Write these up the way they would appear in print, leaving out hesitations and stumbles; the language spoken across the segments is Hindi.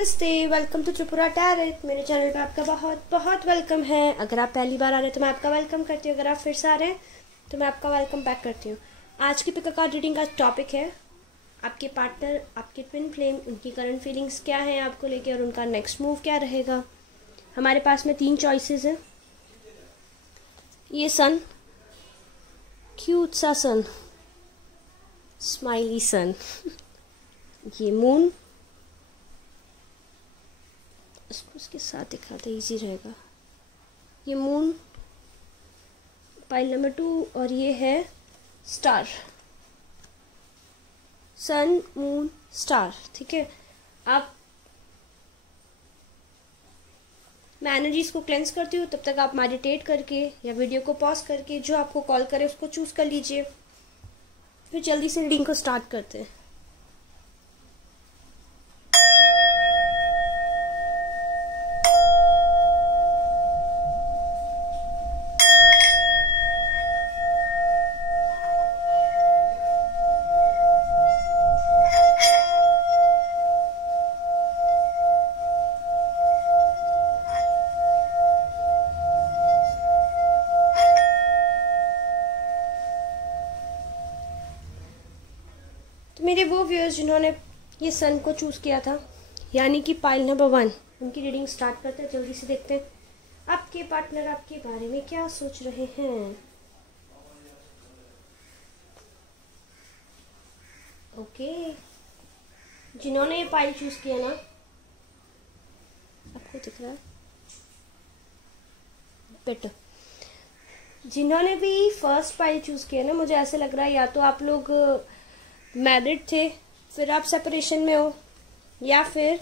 नमस्ते, वेलकम टू त्रिपुरा टैरेट। मेरे चैनल पे आपका बहुत बहुत वेलकम है। अगर आप पहली बार आ रहे हैं तो मैं आपका वेलकम करती हूँ। अगर आप फिर से आ रहे हैं तो मैं आपका वेलकम बैक करती हूँ। आज की पिक कार्ड रीडिंग का टॉपिक है आपके पार्टनर, आपके ट्विन फ्लेम, उनकी करंट फीलिंग्स क्या हैं आपको लेके और उनका नेक्स्ट मूव क्या रहेगा। हमारे पास में 3 चॉइसेस हैं। ये सन, क्यूट सा सन, स्माइली सन। ये मून, इसको उसके साथ दिखाते इजी रहेगा। ये मून पाइल नंबर 2 और ये है स्टार, सन मून स्टार। ठीक है, आप मैं एनर्जीज को क्लेंस करती हूँ, तब तक आप मेडिटेट करके या वीडियो को पॉज करके जो आपको कॉल करे उसको चूज कर लीजिए। फिर जल्दी से रीडिंग को स्टार्ट करते हैं। मेरे वो व्यूअर्स जिन्होंने ये सन को चूज किया था, यानी कि पाइल नंबर 1, उनकी रीडिंग स्टार्ट करते हैं। जल्दी से देखते हैं आपके पार्टनर आपके बारे में क्या सोच रहे हैं। ओके, जिन्होंने ये पाइल चूज किया ना, आपको दिख रहा है बेटर, जिन्होंने भी फर्स्ट पाइल चूज किया ना, मुझे ऐसे लग रहा है या तो आप लोग मैरिड थे फिर आप सेपरेशन में हो, या फिर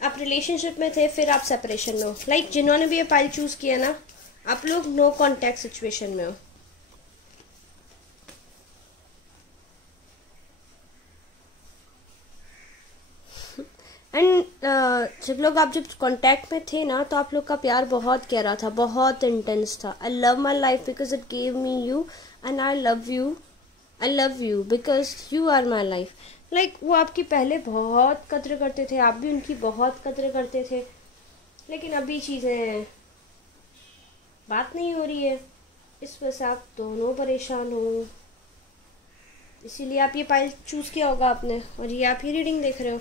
आप रिलेशनशिप में थे फिर आप सेपरेशन में हो। लाइक जिन्होंने भी ये पाइल चूज किया ना, आप लोग नो कांटेक्ट सिचुएशन में हो। एंड जब कांटेक्ट में थे ना, तो आप लोग का प्यार बहुत गहरा था, बहुत इंटेंस था। I love my life because it gave me you and I love you because you are my life. Like वो आपकी पहले बहुत कद्र करते थे, आप भी उनकी बहुत कद्र करते थे, लेकिन अभी चीज़ें बात नहीं हो रही है, इस वजह से आप दोनों परेशान हो। इसीलिए आप ये पाइल चूज किया होगा आपने और ये आप ही रीडिंग देख रहे हो।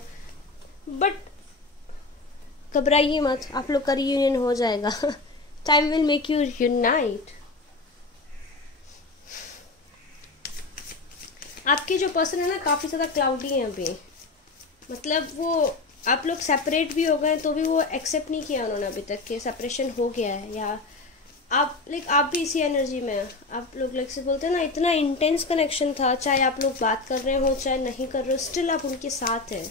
बट घबराइए मत, आप लोग का रियूनियन हो जाएगा। Time will make you unite. आपके जो पर्सन है ना, काफ़ी ज़्यादा क्लाउडी है अभी। मतलब वो आप लोग सेपरेट भी हो गए तो भी वो एक्सेप्ट नहीं किया उन्होंने अभी तक कि सेपरेशन हो गया है, या आप भी इसी एनर्जी में हैं। आप लोग से बोलते हैं ना, इतना इंटेंस कनेक्शन था, चाहे आप लोग बात कर रहे हो चाहे नहीं कर रहे हो, स्टिल आप उनके साथ हैं।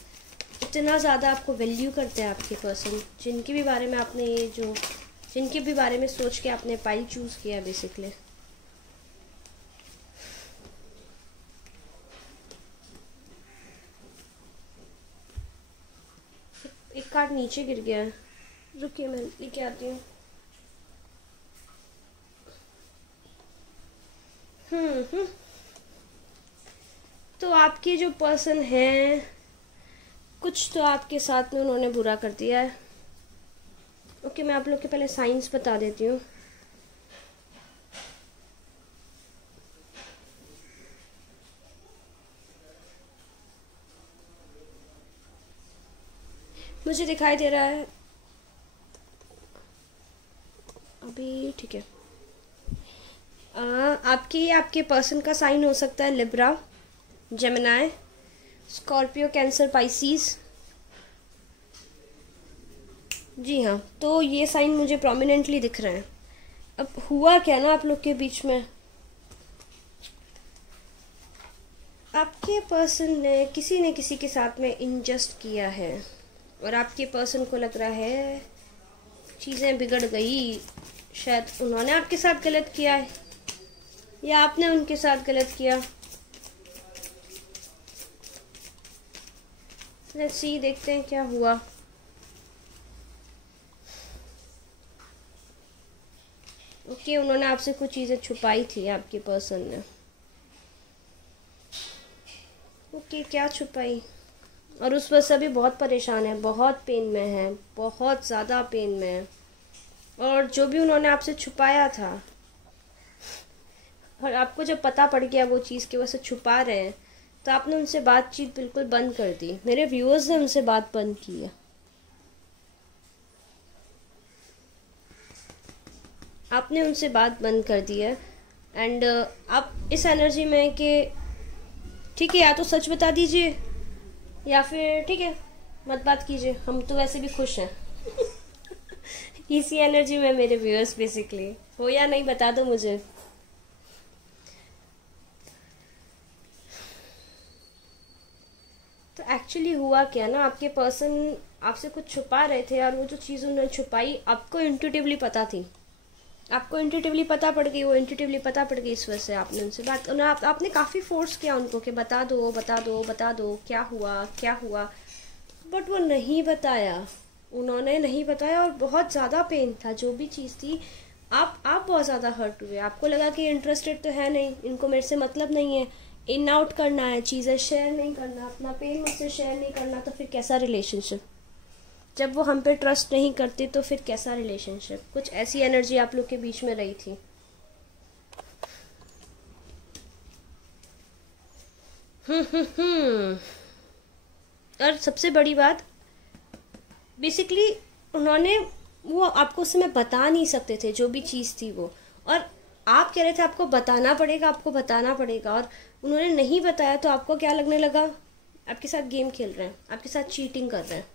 इतना ज़्यादा आपको वैल्यू करते हैं आपके पर्सन, जिनके भी बारे में आपने जिनके भी बारे में सोच के आपने पाइल चूज़ किया बेसिकली। एक कार्ड नीचे गिर गया है, रुकिए मैं लेके आती हूँ। तो आपके जो पर्सन हैं, कुछ तो आपके साथ में उन्होंने बुरा कर दिया है। ओके, मैं आप लोग के पहले साइंस बता देती हूँ। मुझे दिखाई दे रहा है अभी, ठीक है। आपके पर्सन का साइन हो सकता है Libra, Gemini, Scorpio, Cancer, Pisces. जी हाँ, तो ये साइन मुझे प्रोमिनेंटली दिख रहे हैं। अब हुआ क्या ना, आप लोग के बीच में आपके पर्सन ने किसी के साथ में इनजस्ट किया है और आपके पर्सन को लग रहा है चीज़ें बिगड़ गई। शायद उन्होंने आपके साथ गलत किया है या आपने उनके साथ गलत किया। लेट्स सी, देखते हैं क्या हुआ। ओके, उन्होंने आपसे कुछ चीज़ें छुपाई थी आपके पर्सन ने। ओके, क्या छुपाई? और उस वजह से अभी बहुत परेशान है, बहुत पेन में है, बहुत ज़्यादा पेन में है। और जो भी उन्होंने आपसे छुपाया था, और आपको जब पता पड़ गया वो चीज़ की वजह से छुपा रहे हैं, तो आपने उनसे बातचीत बिल्कुल बंद कर दी। मेरे व्यूअर्स ने उनसे बात बंद की है। आपने उनसे बात बंद कर दी है। एंड आप इस एनर्जी में कि ठीक है, या तो सच बता दीजिए या फिर ठीक है मत बात कीजिए, हम तो वैसे भी खुश हैं। इसी एनर्जी में मेरे व्यूअर्स बेसिकली, हो या नहीं बता दो मुझे। तो एक्चुअली हुआ क्या ना, आपके पर्सन आपसे कुछ छुपा रहे थे और वो जो चीज़ उन्होंने छुपाई आपको इंट्यूटिवली पता थी, आपको इंट्यूटिवली पता पड़ गई, वो इंट्यूटिवली पता पड़ गई। इस वजह से आपने उनसे बात, आपने काफ़ी फोर्स किया उनको कि बता दो बता दो बता दो क्या हुआ क्या हुआ, बट वो नहीं बताया, उन्होंने नहीं बताया। और बहुत ज़्यादा पेन था जो भी चीज़ थी। आप बहुत ज़्यादा हर्ट हुए, आपको लगा कि इंटरेस्टेड तो है नहीं, इनको मेरे से मतलब नहीं है, इन आउट करना है, चीज़ें शेयर नहीं करना, अपना पेन मुझसे शेयर नहीं करना, तो फिर कैसा रिलेशनशिप? जब वो हम पे ट्रस्ट नहीं करती तो फिर कैसा रिलेशनशिप? कुछ ऐसी एनर्जी आप लोग के बीच में रही थी। और सबसे बड़ी बात बेसिकली उन्होंने, वो आपको उस समय बता नहीं सकते थे जो भी चीज़ थी वो, और आप कह रहे थे आपको बताना पड़ेगा, आपको बताना पड़ेगा, और उन्होंने नहीं बताया। तो आपको क्या लगने लगा? आपके साथ गेम खेल रहे हैं, आपके साथ चीटिंग कर रहे हैं,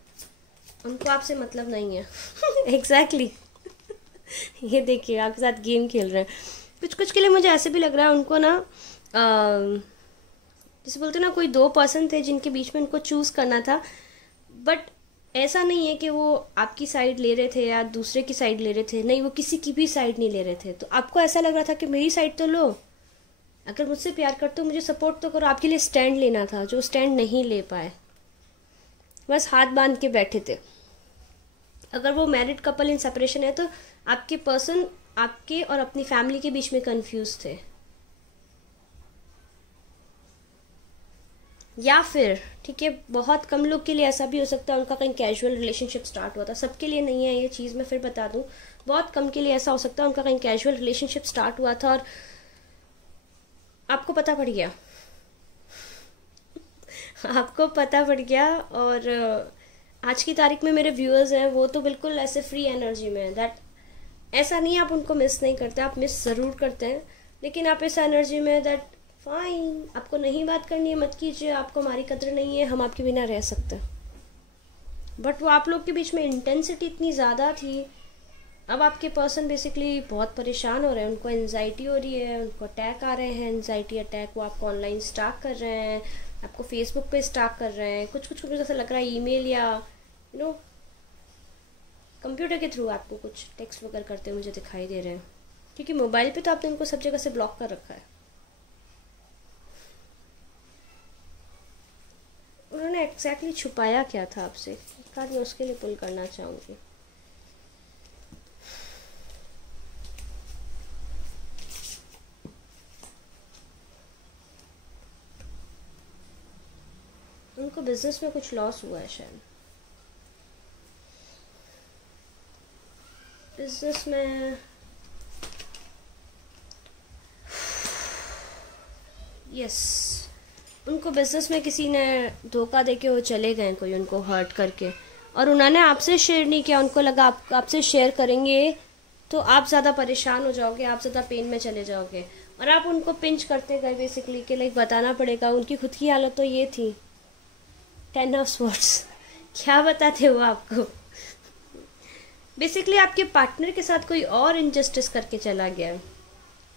उनको आपसे मतलब नहीं है। एग्जैक्टली। ये देखिए आपके साथ गेम खेल रहे हैं। कुछ कुछ के लिए मुझे ऐसे भी लग रहा है उनको ना, जैसे बोलते ना, कोई दो पर्सन थे जिनके बीच में उनको चूज़ करना था, बट ऐसा नहीं है कि वो आपकी साइड ले रहे थे या दूसरे की साइड ले रहे थे, नहीं, वो किसी की भी साइड नहीं ले रहे थे। तो आपको ऐसा लग रहा था कि मेरी साइड तो लो, अगर मुझसे प्यार करते हो मुझे सपोर्ट तो करो। आपके लिए स्टैंड लेना था, जो स्टैंड नहीं ले पाए, बस हाथ बांध के बैठे थे। अगर वो मैरिड कपल इन सेपरेशन है तो आपके पर्सन आपके और अपनी फैमिली के बीच में कंफ्यूज थे, या फिर ठीक है, बहुत कम लोग के लिए ऐसा भी हो सकता है उनका कहीं कैजुअल रिलेशनशिप स्टार्ट हुआ था, सबके लिए नहीं है ये चीज़, मैं फिर बता दूं, बहुत कम के लिए ऐसा हो सकता है उनका कहीं कैजुअल रिलेशनशिप स्टार्ट हुआ था और आपको पता पड़ गया। आपको पता पड़ गया। और आज की तारीख में मेरे व्यूअर्स हैं वो तो बिल्कुल ऐसे फ्री एनर्जी में है, दैट ऐसा नहीं आप उनको मिस नहीं करते, आप मिस ज़रूर करते हैं, लेकिन आप इस एनर्जी में दैट फाइन, आपको नहीं बात करनी है मत कीजिए, आपको हमारी कदर नहीं है, हम आपके बिना रह सकते हैं। बट वो आप लोग के बीच में इंटेंसिटी इतनी ज़्यादा थी, अब आपके पर्सन बेसिकली बहुत परेशान हो रहे हैं, उनको एनजाइटी हो रही है, उनको अटैक आ रहे हैं, एनजाइटी अटैक, वो आपको ऑनलाइन स्टॉक कर रहे हैं, आपको फेसबुक पे स्टॉक कर रहे हैं, कुछ कुछ मुझे ऐसा लग रहा है ईमेल या कंप्यूटर के थ्रू आपको कुछ टेक्स्ट वगैरह करते हुए मुझे दिखाई दे रहे हैं, क्योंकि मोबाइल पे तो आपने उनको सब जगह से ब्लॉक कर रखा है। उन्होंने एग्जैक्टली छुपाया क्या था आपसे, कार्ड मैं उसके लिए पुल करना चाहूँगी। उनको बिजनेस में कुछ लॉस हुआ है शायद, बिजनेस में, यस, उनको बिजनेस में किसी ने धोखा देके वो चले गए, कोई उनको हर्ट करके, और उन्होंने आपसे शेयर नहीं किया। उनको लगा आपसे शेयर करेंगे तो आप ज़्यादा परेशान हो जाओगे, आप ज़्यादा पेन में चले जाओगे, और आप उनको पिंच करते गए बेसिकली कि लाइक बताना पड़ेगा। उनकी खुद की हालत तो ये थी, 10 ऑफ स्वॉर्ड्स, क्या बताते वो आपको। बेसिकली आपके पार्टनर के साथ कोई और इनजस्टिस करके चला गया,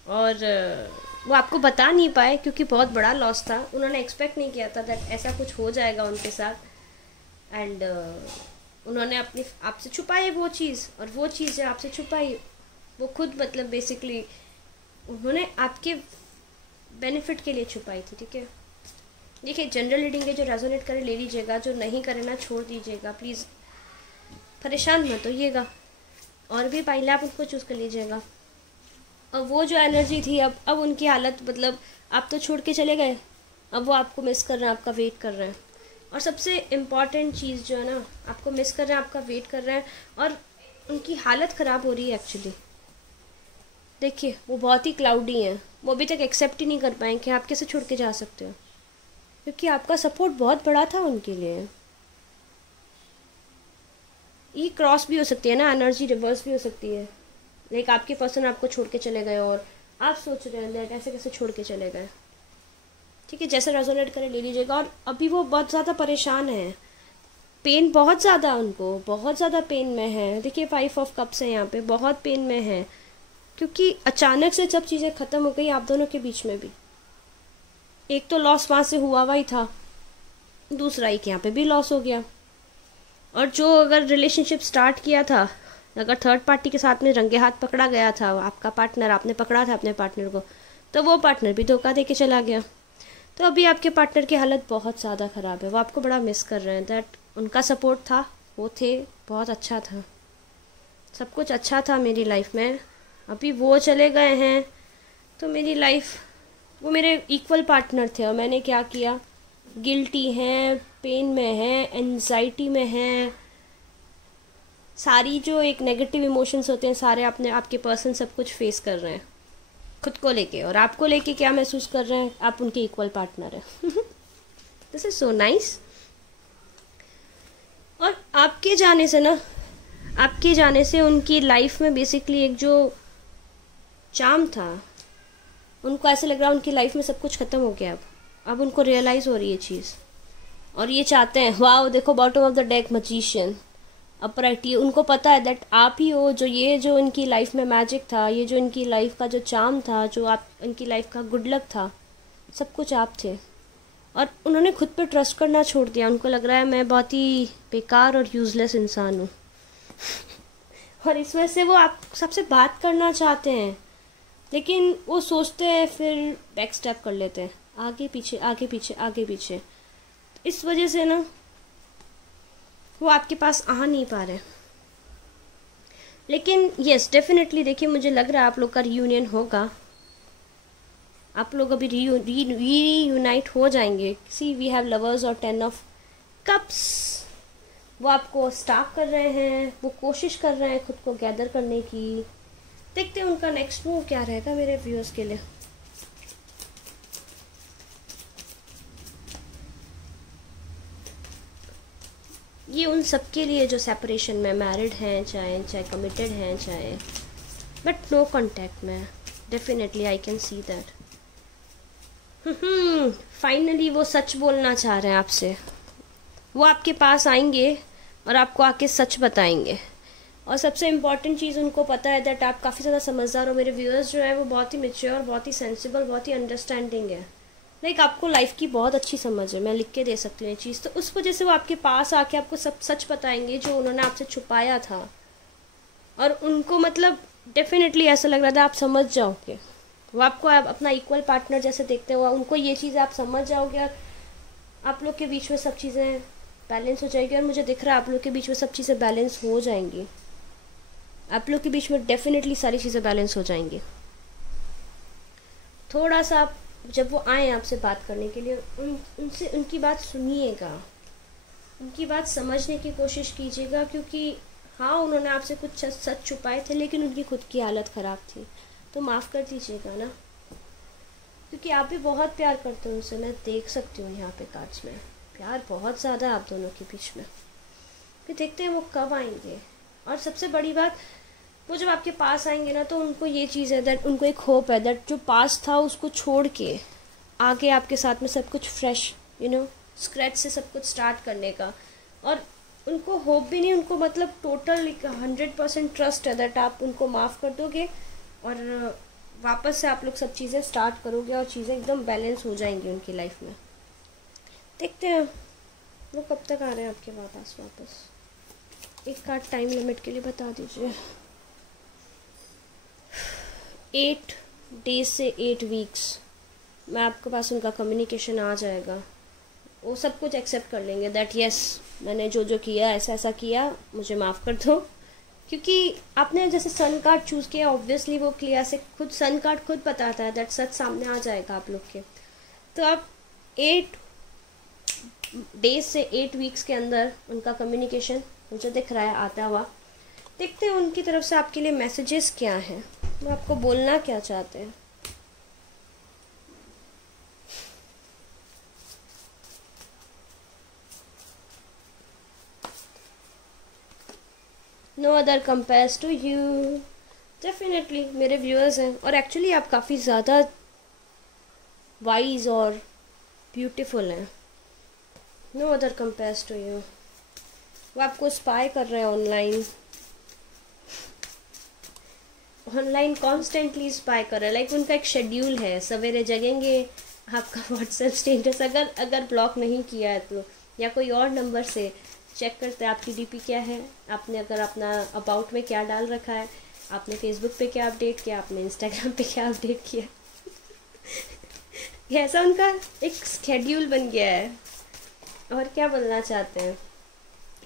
और वो आपको बता नहीं पाए क्योंकि बहुत बड़ा लॉस था, उन्होंने एक्सपेक्ट नहीं किया था दैट ऐसा कुछ हो जाएगा उनके साथ, एंड उन्होंने अपनी आपसे छुपाई वो चीज़, और वो चीज़ जो आपसे छुपाई वो खुद मतलब बेसिकली उन्होंने आपके बेनिफिट के लिए छुपाई थी। ठीक है, देखिए जनरल रीडिंग है, जो रेजोनेट करे ले लीजिएगा, जो नहीं करे ना छोड़ दीजिएगा, प्लीज़ परेशान मत होइएगा, और भी पाइले आप उसको चूज़ कर लीजिएगा। और वो जो एनर्जी थी, अब उनकी हालत मतलब आप तो छोड़ के चले गए, अब वो आपको मिस कर रहे हैं, आपका वेट कर रहे हैं, और सबसे इम्पॉर्टेंट चीज़ जो है ना, आपको मिस कर रहे हैं, आपका वेट कर रहे हैं, और उनकी हालत ख़राब हो रही है एक्चुअली। देखिए वो बहुत ही क्लाउडी हैं, वो अभी तक एक्सेप्ट ही नहीं कर पाए कि आप कैसे छोड़ के जा सकते हो, क्योंकि आपका सपोर्ट बहुत बड़ा था उनके लिए। ये क्रॉस भी हो सकती है ना, एनर्जी रिवर्स भी हो सकती है। लाइक आपके पर्सन आपको छोड़ के चले गए और आप सोच रहे हैं कैसे कैसे छोड़ के चले गए। ठीक है, जैसे रेजोनेट करे ले लीजिएगा। और अभी वो बहुत ज़्यादा परेशान है, पेन बहुत ज़्यादा, उनको बहुत ज़्यादा पेन में है। देखिए 5 ऑफ कप्स है यहाँ पे, बहुत पेन में है, क्योंकि अचानक से जब चीज़ें ख़त्म हो गई आप दोनों के बीच में भी। एक तो लॉस वहाँ से हुआ ही था, दूसरा एक यहाँ पे भी लॉस हो गया। और जो अगर रिलेशनशिप स्टार्ट किया था, अगर थर्ड पार्टी के साथ में रंगे हाथ पकड़ा गया था आपका पार्टनर, आपने पकड़ा था अपने पार्टनर को, तो वो पार्टनर भी धोखा दे के चला गया। तो अभी आपके पार्टनर की हालत बहुत ज़्यादा ख़राब है, वो आपको बड़ा मिस कर रहे हैं। दैट उनका सपोर्ट था, वो थे, बहुत अच्छा था, सब कुछ अच्छा था मेरी लाइफ में। अभी वो चले गए हैं तो मेरी लाइफ, वो मेरे इक्वल पार्टनर थे और मैंने क्या किया, गिल्टी हैं, पेन में है, एंजाइटी में है, सारी जो एक नेगेटिव इमोशंस होते हैं सारे आपके पर्सन सब कुछ फेस कर रहे हैं खुद को लेके। और आपको लेके क्या महसूस कर रहे हैं, आप उनके इक्वल पार्टनर हैं। This is so nice. और आपके जाने से उनकी लाइफ में बेसिकली एक जो चार्म था, उनको ऐसे लग रहा है उनकी लाइफ में सब कुछ खत्म हो गया। अब उनको रियलाइज़ हो रही है चीज़, और ये चाहते हैं, वाह देखो bottom of the deck magician upright. ये उनको पता है दैट आप ही हो जो ये जो इनकी लाइफ में मैजिक था, ये जो इनकी लाइफ का जो चार्म था, जो आप इनकी लाइफ का गुड लक था, सब कुछ आप थे। और उन्होंने खुद पे ट्रस्ट करना छोड़ दिया। उनको लग रहा है मैं बहुत ही बेकार और यूजलेस इंसान हूँ। और इस वजह से वो आप सबसे बात करना चाहते हैं, लेकिन वो सोचते हैं, फिर बैक स्टेप कर लेते हैं, आगे पीछे आगे पीछे आगे पीछे। इस वजह से ना वो आपके पास आ नहीं पा रहे। लेकिन यस डेफिनेटली, देखिए मुझे लग रहा है आप लोग का रियूनियन होगा, आप लोग अभी रीयूनाइट हो जाएंगे। सी वी हैव लवर्स और 10 ऑफ कप्स। वो आपको स्टाफ कर रहे हैं, वो कोशिश कर रहे हैं खुद को गैदर करने की। देखते हैं उनका नेक्स्ट मूव क्या रहेगा मेरे व्यूअर्स के लिए। ये उन सब के लिए जो सेपरेशन में मैरिड हैं, चाहे कमिटेड हैं, चाहे बट नो कांटेक्ट में। Definitely I can see that. Finally वो सच बोलना चाह रहे हैं आपसे। वो आपके पास आएंगे और आपको आके सच बताएंगे। और सबसे इम्पॉर्टेंट चीज़ उनको पता है दैट आप काफ़ी ज़्यादा समझदार हो। मेरे व्यूअर्स जो है वो बहुत ही मैच्योर, बहुत ही सेंसिबल, बहुत ही अंडरस्टैंडिंग है। लाइक आपको लाइफ की बहुत अच्छी समझ है, मैं लिख के दे सकती हूँ ये चीज़। तो उस वजह से वो आपके पास आके आपको सब सच बताएंगे जो उन्होंने आपसे छुपाया था। और उनको मतलब डेफिनेटली ऐसा लग रहा था आप समझ जाओगे। वो आपको अपना इक्वल पार्टनर जैसे देखते हो, उनको ये चीज़ आप समझ जाओगे और आप लोग के बीच में सब चीज़ें बैलेंस हो जाएगी। और मुझे दिख रहा है आप लोग के बीच में सब चीज़ें बैलेंस हो जाएंगी। आप लोग के बीच में डेफिनेटली सारी चीज़ें बैलेंस हो जाएंगी। थोड़ा सा आप जब वो आए आपसे बात करने के लिए, उनसे उनकी बात सुनिएगा, उनकी बात समझने की कोशिश कीजिएगा। क्योंकि हाँ उन्होंने आपसे कुछ सच छुपाए थे, लेकिन उनकी खुद की हालत ख़राब थी, तो माफ़ कर दीजिएगा ना। क्योंकि आप भी बहुत प्यार करते हो उनसे, मैं देख सकती हूँ यहाँ पे कार्ड्स में प्यार बहुत ज़्यादा आप दोनों के बीच में। फिर देखते हैं वो कब आएंगे। और सबसे बड़ी बात, वो जब आपके पास आएंगे ना, तो उनको ये चीज़ है दैट उनको एक होप है दैट जो पास था उसको छोड़ के आगे आपके साथ में सब कुछ फ्रेश स्क्रैच से सब कुछ स्टार्ट करने का। और उनको होप भी नहीं, उनको मतलब टोटल 100% ट्रस्ट है दैट आप उनको माफ़ कर दोगे और वापस से आप लोग सब चीज़ें स्टार्ट करोगे और चीज़ें एकदम बैलेंस हो जाएंगी उनकी लाइफ में। देखते हैं वो कब तक आ रहे हैं आपके पास वापस। एक कार्ड टाइम लिमिट के लिए बता दीजिए। 8 डेज से 8 वीक्स में आपके पास उनका कम्युनिकेशन आ जाएगा। वो सब कुछ एक्सेप्ट कर लेंगे दैट यस मैंने जो जो किया ऐसा ऐसा किया, मुझे माफ़ कर दो। क्योंकि आपने जैसे सन कार्ड चूज़ किया, ऑब्वियसली वो क्लियर से खुद सन कार्ड खुद बताता है दैट सच सामने आ जाएगा आप लोग के। तो आप 8 डेज से 8 वीक्स के अंदर उनका कम्युनिकेशन मुझे दिख रहा है आता हुआ। देखते हैं उनकी तरफ से आपके लिए मैसेजेस क्या हैं, वो आपको बोलना क्या चाहते हैं। No other compares to you. Definitely मेरे व्यूअर्स हैं, और एक्चुअली आप काफ़ी ज़्यादा वाइज और ब्यूटीफुल हैं। No other compares to you. वो आपको स्पाई कर रहे हैं ऑनलाइन, ऑनलाइन कॉन्स्टेंटली स्पाई कर रहे हैं। लाइक उनका एक शेड्यूल है, सवेरे जगेंगे, आपका व्हाट्सएप स्टेटस अगर ब्लॉक नहीं किया है तो, या कोई और नंबर से चेक करते हैं आपकी डीपी क्या है, आपने अगर अपना अबाउट में क्या डाल रखा है, आपने फेसबुक पे क्या अपडेट किया, आपने इंस्टाग्राम पे क्या अपडेट किया। ऐसा उनका एक शेड्यूल बन गया है। और क्या बोलना चाहते हैं?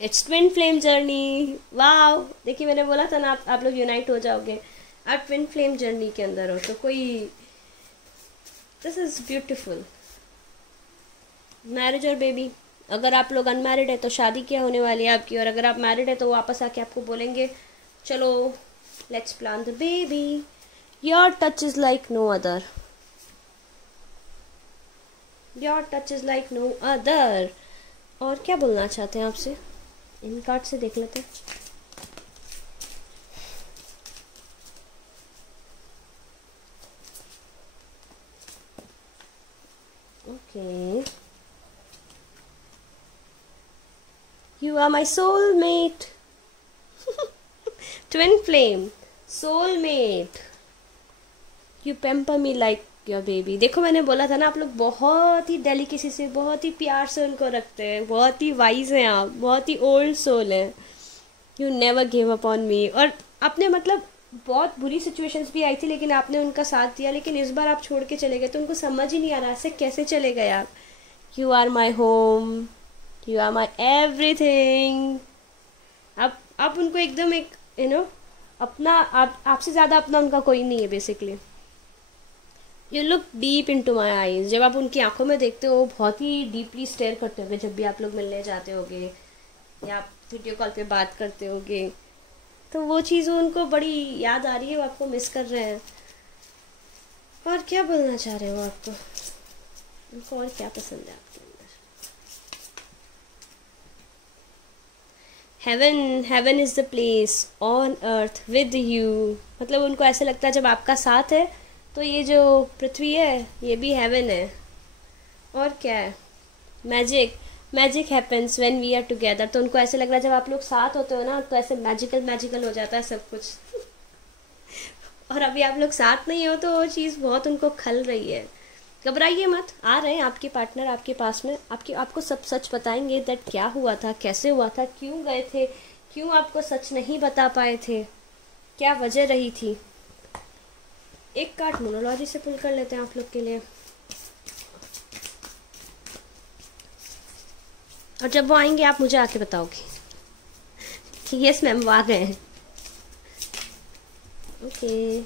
It's twin flame journey. Wow, देखिए मैंने बोला था ना आप लोग यूनाइट हो जाओगे। आप ट्विन फ्लेम जर्नी के अंदर हो तो कोई, दिस इज ब्यूटीफुल। मैरिज और बेबी। अगर आप लोग अनमैरिड है तो शादी क्या होने वाली है आपकी, और अगर आप मैरिड है तो वापस आके आपको बोलेंगे चलो let's plan the baby. Your touch is like no other, your touch is like no other. और क्या बोलना चाहते हैं आपसे, इन कार्ड से देख लेते हैं। Okay, you are my soulmate। twin flame, soulmate, you pamper me like your baby। देखो मैंने बोला था ना आप लोग बहुत ही डेलिकेसी से, बहुत ही प्यार से उनको रखते हैं, बहुत ही वाइज हैं आप, बहुत ही ओल्ड सोल हैं। you never gave up on me। और आपने मतलब बहुत बुरी सिचुएशंस भी आई थी लेकिन आपने उनका साथ दिया, लेकिन इस बार आप छोड़ के चले गए तो उनको समझ ही नहीं आ रहा ऐसे कैसे चले गए आप। you are my home, you are my everything। आप उनको एकदम एक अपना, आपसे ज़्यादा अपना उनका कोई नहीं है basically. You look deep into my eyes. जब आप उनकी आंखों में देखते हो बहुत ही डीपली स्टेयर करते होगे, जब भी आप लोग मिलने जाते होगे या आप वीडियो कॉल पे बात करते होगे, तो वो चीज़ उनको बड़ी याद आ रही है, वो आपको मिस कर रहे हैं। और क्या बोलना चाह रहे हो आपको, उनको और क्या पसंद है आपके अंदर? Heaven is the place on earth with you. मतलब उनको ऐसा लगता है जब आपका साथ है तो ये जो पृथ्वी है ये भी हेवन है। और क्या है? Magic happens when we are together. तो उनको ऐसे लग रहा है जब आप लोग साथ होते हो ना तो ऐसे मैजिकल हो जाता है सब कुछ। और अभी आप लोग साथ नहीं हो तो वो चीज़ बहुत उनको खल रही है। घबराइए मत, आ रहे हैं आपके पार्टनर आपके पास में, आपको सब सच बताएंगे दैट क्या हुआ था, कैसे हुआ था, क्यों गए थे, क्यों आपको सच नहीं बता पाए थे, क्या वजह रही थी। एक कार्ड मोनोलॉजी से पुल कर लेते हैं आप लोग के लिए, और जब वो आएंगे आप मुझे आके बताओगे कि यस मैम वो आ गए हैं। Okay,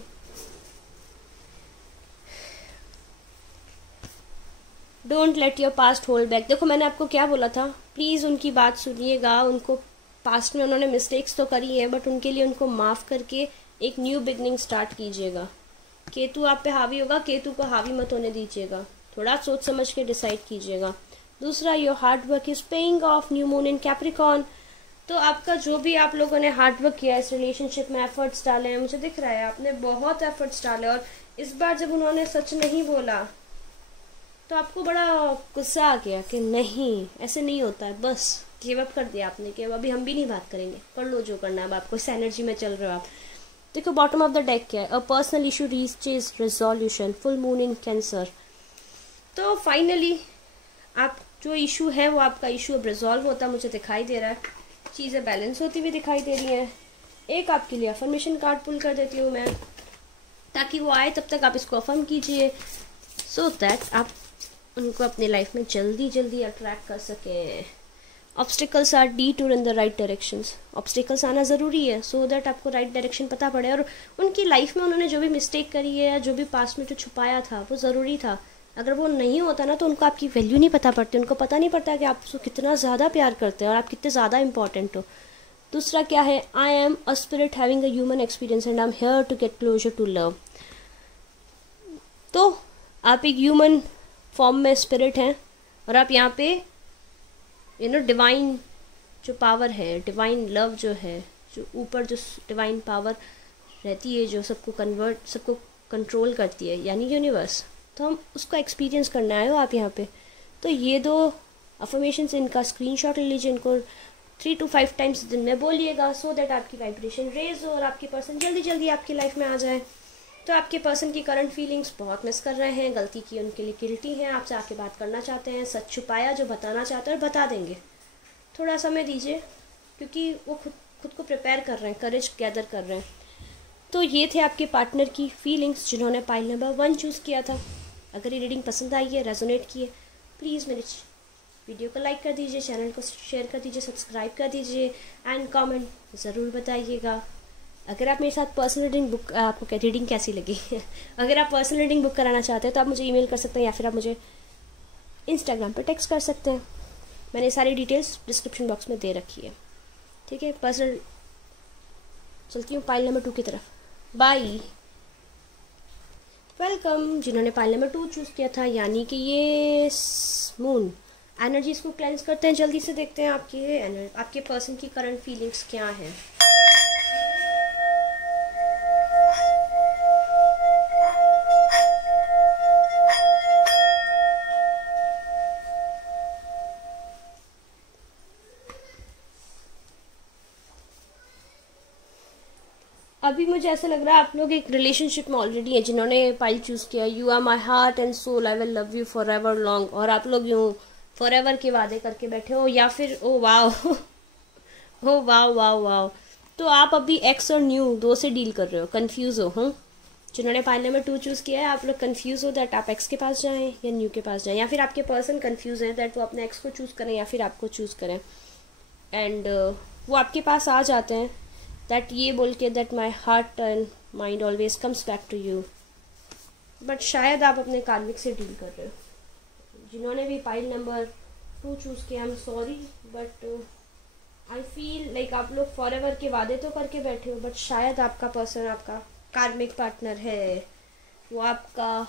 don't let your past hold back. देखो मैंने आपको क्या बोला था, प्लीज़ उनकी बात सुनिएगा। उनको पास्ट में उन्होंने मिस्टेक्स तो करी है बट उनके लिए उनको माफ़ करके एक न्यू बिगनिंग स्टार्ट कीजिएगा। केतु आप पे हावी होगा, केतु को हावी मत होने दीजिएगा, थोड़ा सोच समझ के डिसाइड कीजिएगा। दूसरा, your hard work is paying off, new moon in Capricorn. तो आपका जो भी आप लोगों ने हार्ड वर्क किया है इस रिलेशनशिप में, एफर्ट्स डाले हैं, मुझे दिख रहा है आपने बहुत एफर्ट्स डाले। और इस बार जब उन्होंने सच नहीं बोला तो आपको बड़ा गुस्सा आ गया कि नहीं ऐसे नहीं होता है, बस गिव अप कर दिया आपने कि अभी हम भी नहीं बात करेंगे, कर लो जो करना है। अब आपको इस एनर्जी में चल रहे हो आप। देखो बॉटम ऑफ द डेक क्या है, a personal issue reaches resolution, full moon in cancer. तो फाइनली आप जो इशू है वो आपका इशू अब रिजॉल्व होता मुझे दिखाई दे रहा है, चीज़ें बैलेंस होती हुई दिखाई दे रही हैं। एक आपके लिए अफर्मेशन कार्ड पुल कर देती हूँ मैं, ताकि वो आए तब तक आप इसको अफर्म कीजिए, सो दैट आप उनको अपनी लाइफ में जल्दी अट्रैक्ट कर सकें। Obstacles are detour in the right directions. Obstacles आना ज़रूरी है सो दैट आपको राइट डायरेक्शन पता पड़े, और उनकी लाइफ में उन्होंने जो भी मिस्टेक करी है या जो भी पास्ट में जो छुपाया था वो ज़रूरी था अगर वो नहीं होता ना तो उनको आपकी वैल्यू नहीं पता पड़ती, उनको पता नहीं पड़ता कि आप उसको कितना ज़्यादा प्यार करते हैं और आप कितने ज़्यादा इंपॉर्टेंट हो। दूसरा क्या है, I am a spirit having a human experience and I am here to get closer to love. तो आप एक ह्यूमन फॉर्म में स्पिरिट हैं और आप यहाँ पे डिवाइन जो पावर है, डिवाइन लव जो है, जो ऊपर जो डिवाइन पावर रहती है, जो सबको कंट्रोल करती है, यानी यूनिवर्स, तो हम उसको एक्सपीरियंस करने आए हो आप यहाँ पे। तो ये 2 अफर्मेशंस, इनका स्क्रीनशॉट ले लीजिए, इनको 3 to 5 टाइम्स दिन में बोलिएगा, सो दैट आपकी वाइब्रेशन रेज हो और आपके पर्सन जल्दी जल्दी आपकी लाइफ में आ जाए। तो आपके पर्सन की करंट फीलिंग्स बहुत मिस कर रहे हैं, गलती की उनके लिए गिल्टी हैं, आपसे आके बात करना चाहते हैं, सच छुपाया जो बताना चाहते हैं और बता देंगे। थोड़ा समय दीजिए, क्योंकि वो खुद को प्रिपेयर कर रहे हैं, करेज गैदर कर रहे हैं। तो ये थे आपके पार्टनर की फीलिंग्स जिन्होंने पाइल नंबर 1 चूज़ किया था। अगर ये रीडिंग पसंद आई है, रेजोनेट की है, प्लीज़ मेरे वीडियो को लाइक कर दीजिए, चैनल को शेयर कर दीजिए, सब्सक्राइब कर दीजिए एंड कमेंट ज़रूर बताइएगा। अगर आप मेरे साथ पर्सनल रीडिंग बुक, आपको रीडिंग कैसी लगी अगर आप पर्सनल रीडिंग बुक कराना चाहते हैं तो आप मुझे ईमेल कर सकते हैं या फिर आप मुझे इंस्टाग्राम पर टेक्स्ट कर सकते हैं। मैंने सारी डिटेल्स डिस्क्रिप्शन बॉक्स में दे रखी है। ठीक है, पर्सनल चलती हूँ पाइल नंबर 2 की तरफ। बाय। वेलकम जिन्होंने पाइल नंबर 2 चूज़ किया था, यानी कि ये मून एनर्जीज को क्लेंस करते हैं। जल्दी से देखते हैं आपके पर्सन की करंट फीलिंग्स क्या हैं। अभी मुझे ऐसा लग रहा है आप लोग एक रिलेशनशिप में ऑलरेडी है जिन्होंने पाइल चूज़ किया। You are my heart and soul, I will love you forever long. और आप लोग यूँ फॉर एवर के वादे करके बैठे हो, या फिर ओ वाव ओ वाव वाव वाव। तो आप अभी एक्स और न्यू 2 से डील कर रहे हो, कंफ्यूज हो। जिन्होंने पाइल नंबर 2 चूज़ किया है, आप लोग कंफ्यूज हो दैट आप एक्स के पास जाएं या न्यू के पास जाएं, या फिर आपके पर्सन कंफ्यूज हैं दैट वो अपने एक्स को चूज़ करें या फिर आपको चूज़ करें। एंड वो आपके पास आ जाते हैं दैट ये बोल के that my heart and mind always comes back to you. But शायद आप अपने कार्मिक से डील कर रहे हो। जिन्होंने भी पाइल नंबर 2 चूज़ किया, I am sorry but I feel like आप लोग फॉर एवर के वादे तो करके बैठे हो, बट शायद आपका पर्सन, आपका कार्मिक पार्टनर है, वो आपका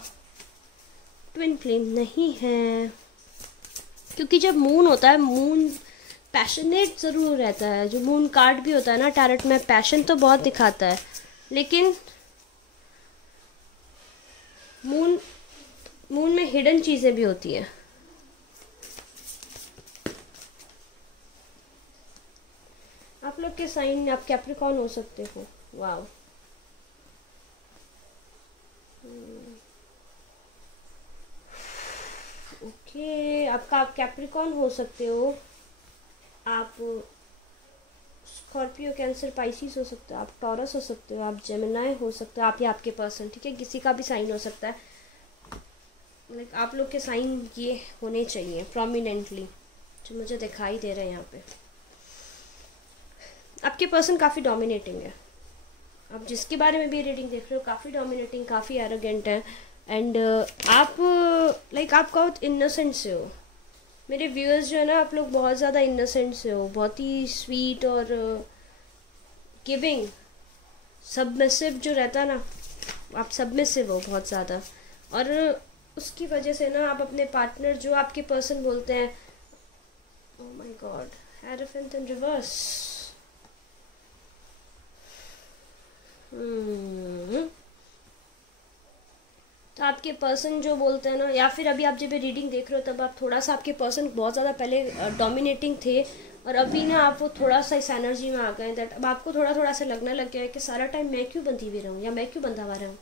ट्विन फ्लेम नहीं है। क्योंकि जब मून होता है, मून पैशनेट ज़रूर रहता है। जो मून कार्ड भी होता है ना टैरोट में, पैशन तो बहुत दिखाता है, लेकिन मून में हिडन चीज़ें भी होती हैं। आप लोग के साइन, आप कैप्रिकॉर्न हो सकते हो। वाव, ओके, आप कैप्रिकॉर्न हो सकते हो, आप स्कॉर्पियो, कैंसर, पाइसिस हो सकते हो, आप टॉरस हो सकते हो, आप जेमिनाई हो सकते हो, आप या आपके पर्सन, ठीक है, किसी का भी साइन हो सकता है। लाइक आप लोग के साइन ये होने चाहिए प्रोमिनेंटली जो मुझे दिखाई दे रहे हैं यहाँ पे। आपके पर्सन काफ़ी डोमिनेटिंग है। आप जिसके बारे में भी रीडिंग देख रहे हो काफ़ी डोमिनेटिंग, काफ़ी एरोगेंट है। एंड आप लाइक आप बहुत इनोसेंट से हो। मेरे व्यूअर्स जो है ना, आप लोग बहुत ज़्यादा इनोसेंट से हो, बहुत ही स्वीट और गिविंग, सबमिसिव जो रहता है ना, आप सबमिसिव हो बहुत ज़्यादा। और उसकी वजह से ना आप अपने पार्टनर, जो आपके पर्सन बोलते हैं, oh my God, hierophant in reverse, तो आपके पर्सन जो बोलते हैं ना, या फिर अभी आप जब रीडिंग देख रहे हो तब आप थोड़ा सा, आपके पर्सन बहुत ज़्यादा पहले डोमिनेटिंग थे और अभी ना आप वो थोड़ा सा इस एनर्जी में आ गए दैट अब आपको थोड़ा थोड़ा सा लगने लग गया है कि सारा टाइम मैं क्यों बंधी हुई रहूँ, या मैं क्यों बंधा हुआ रहूँ,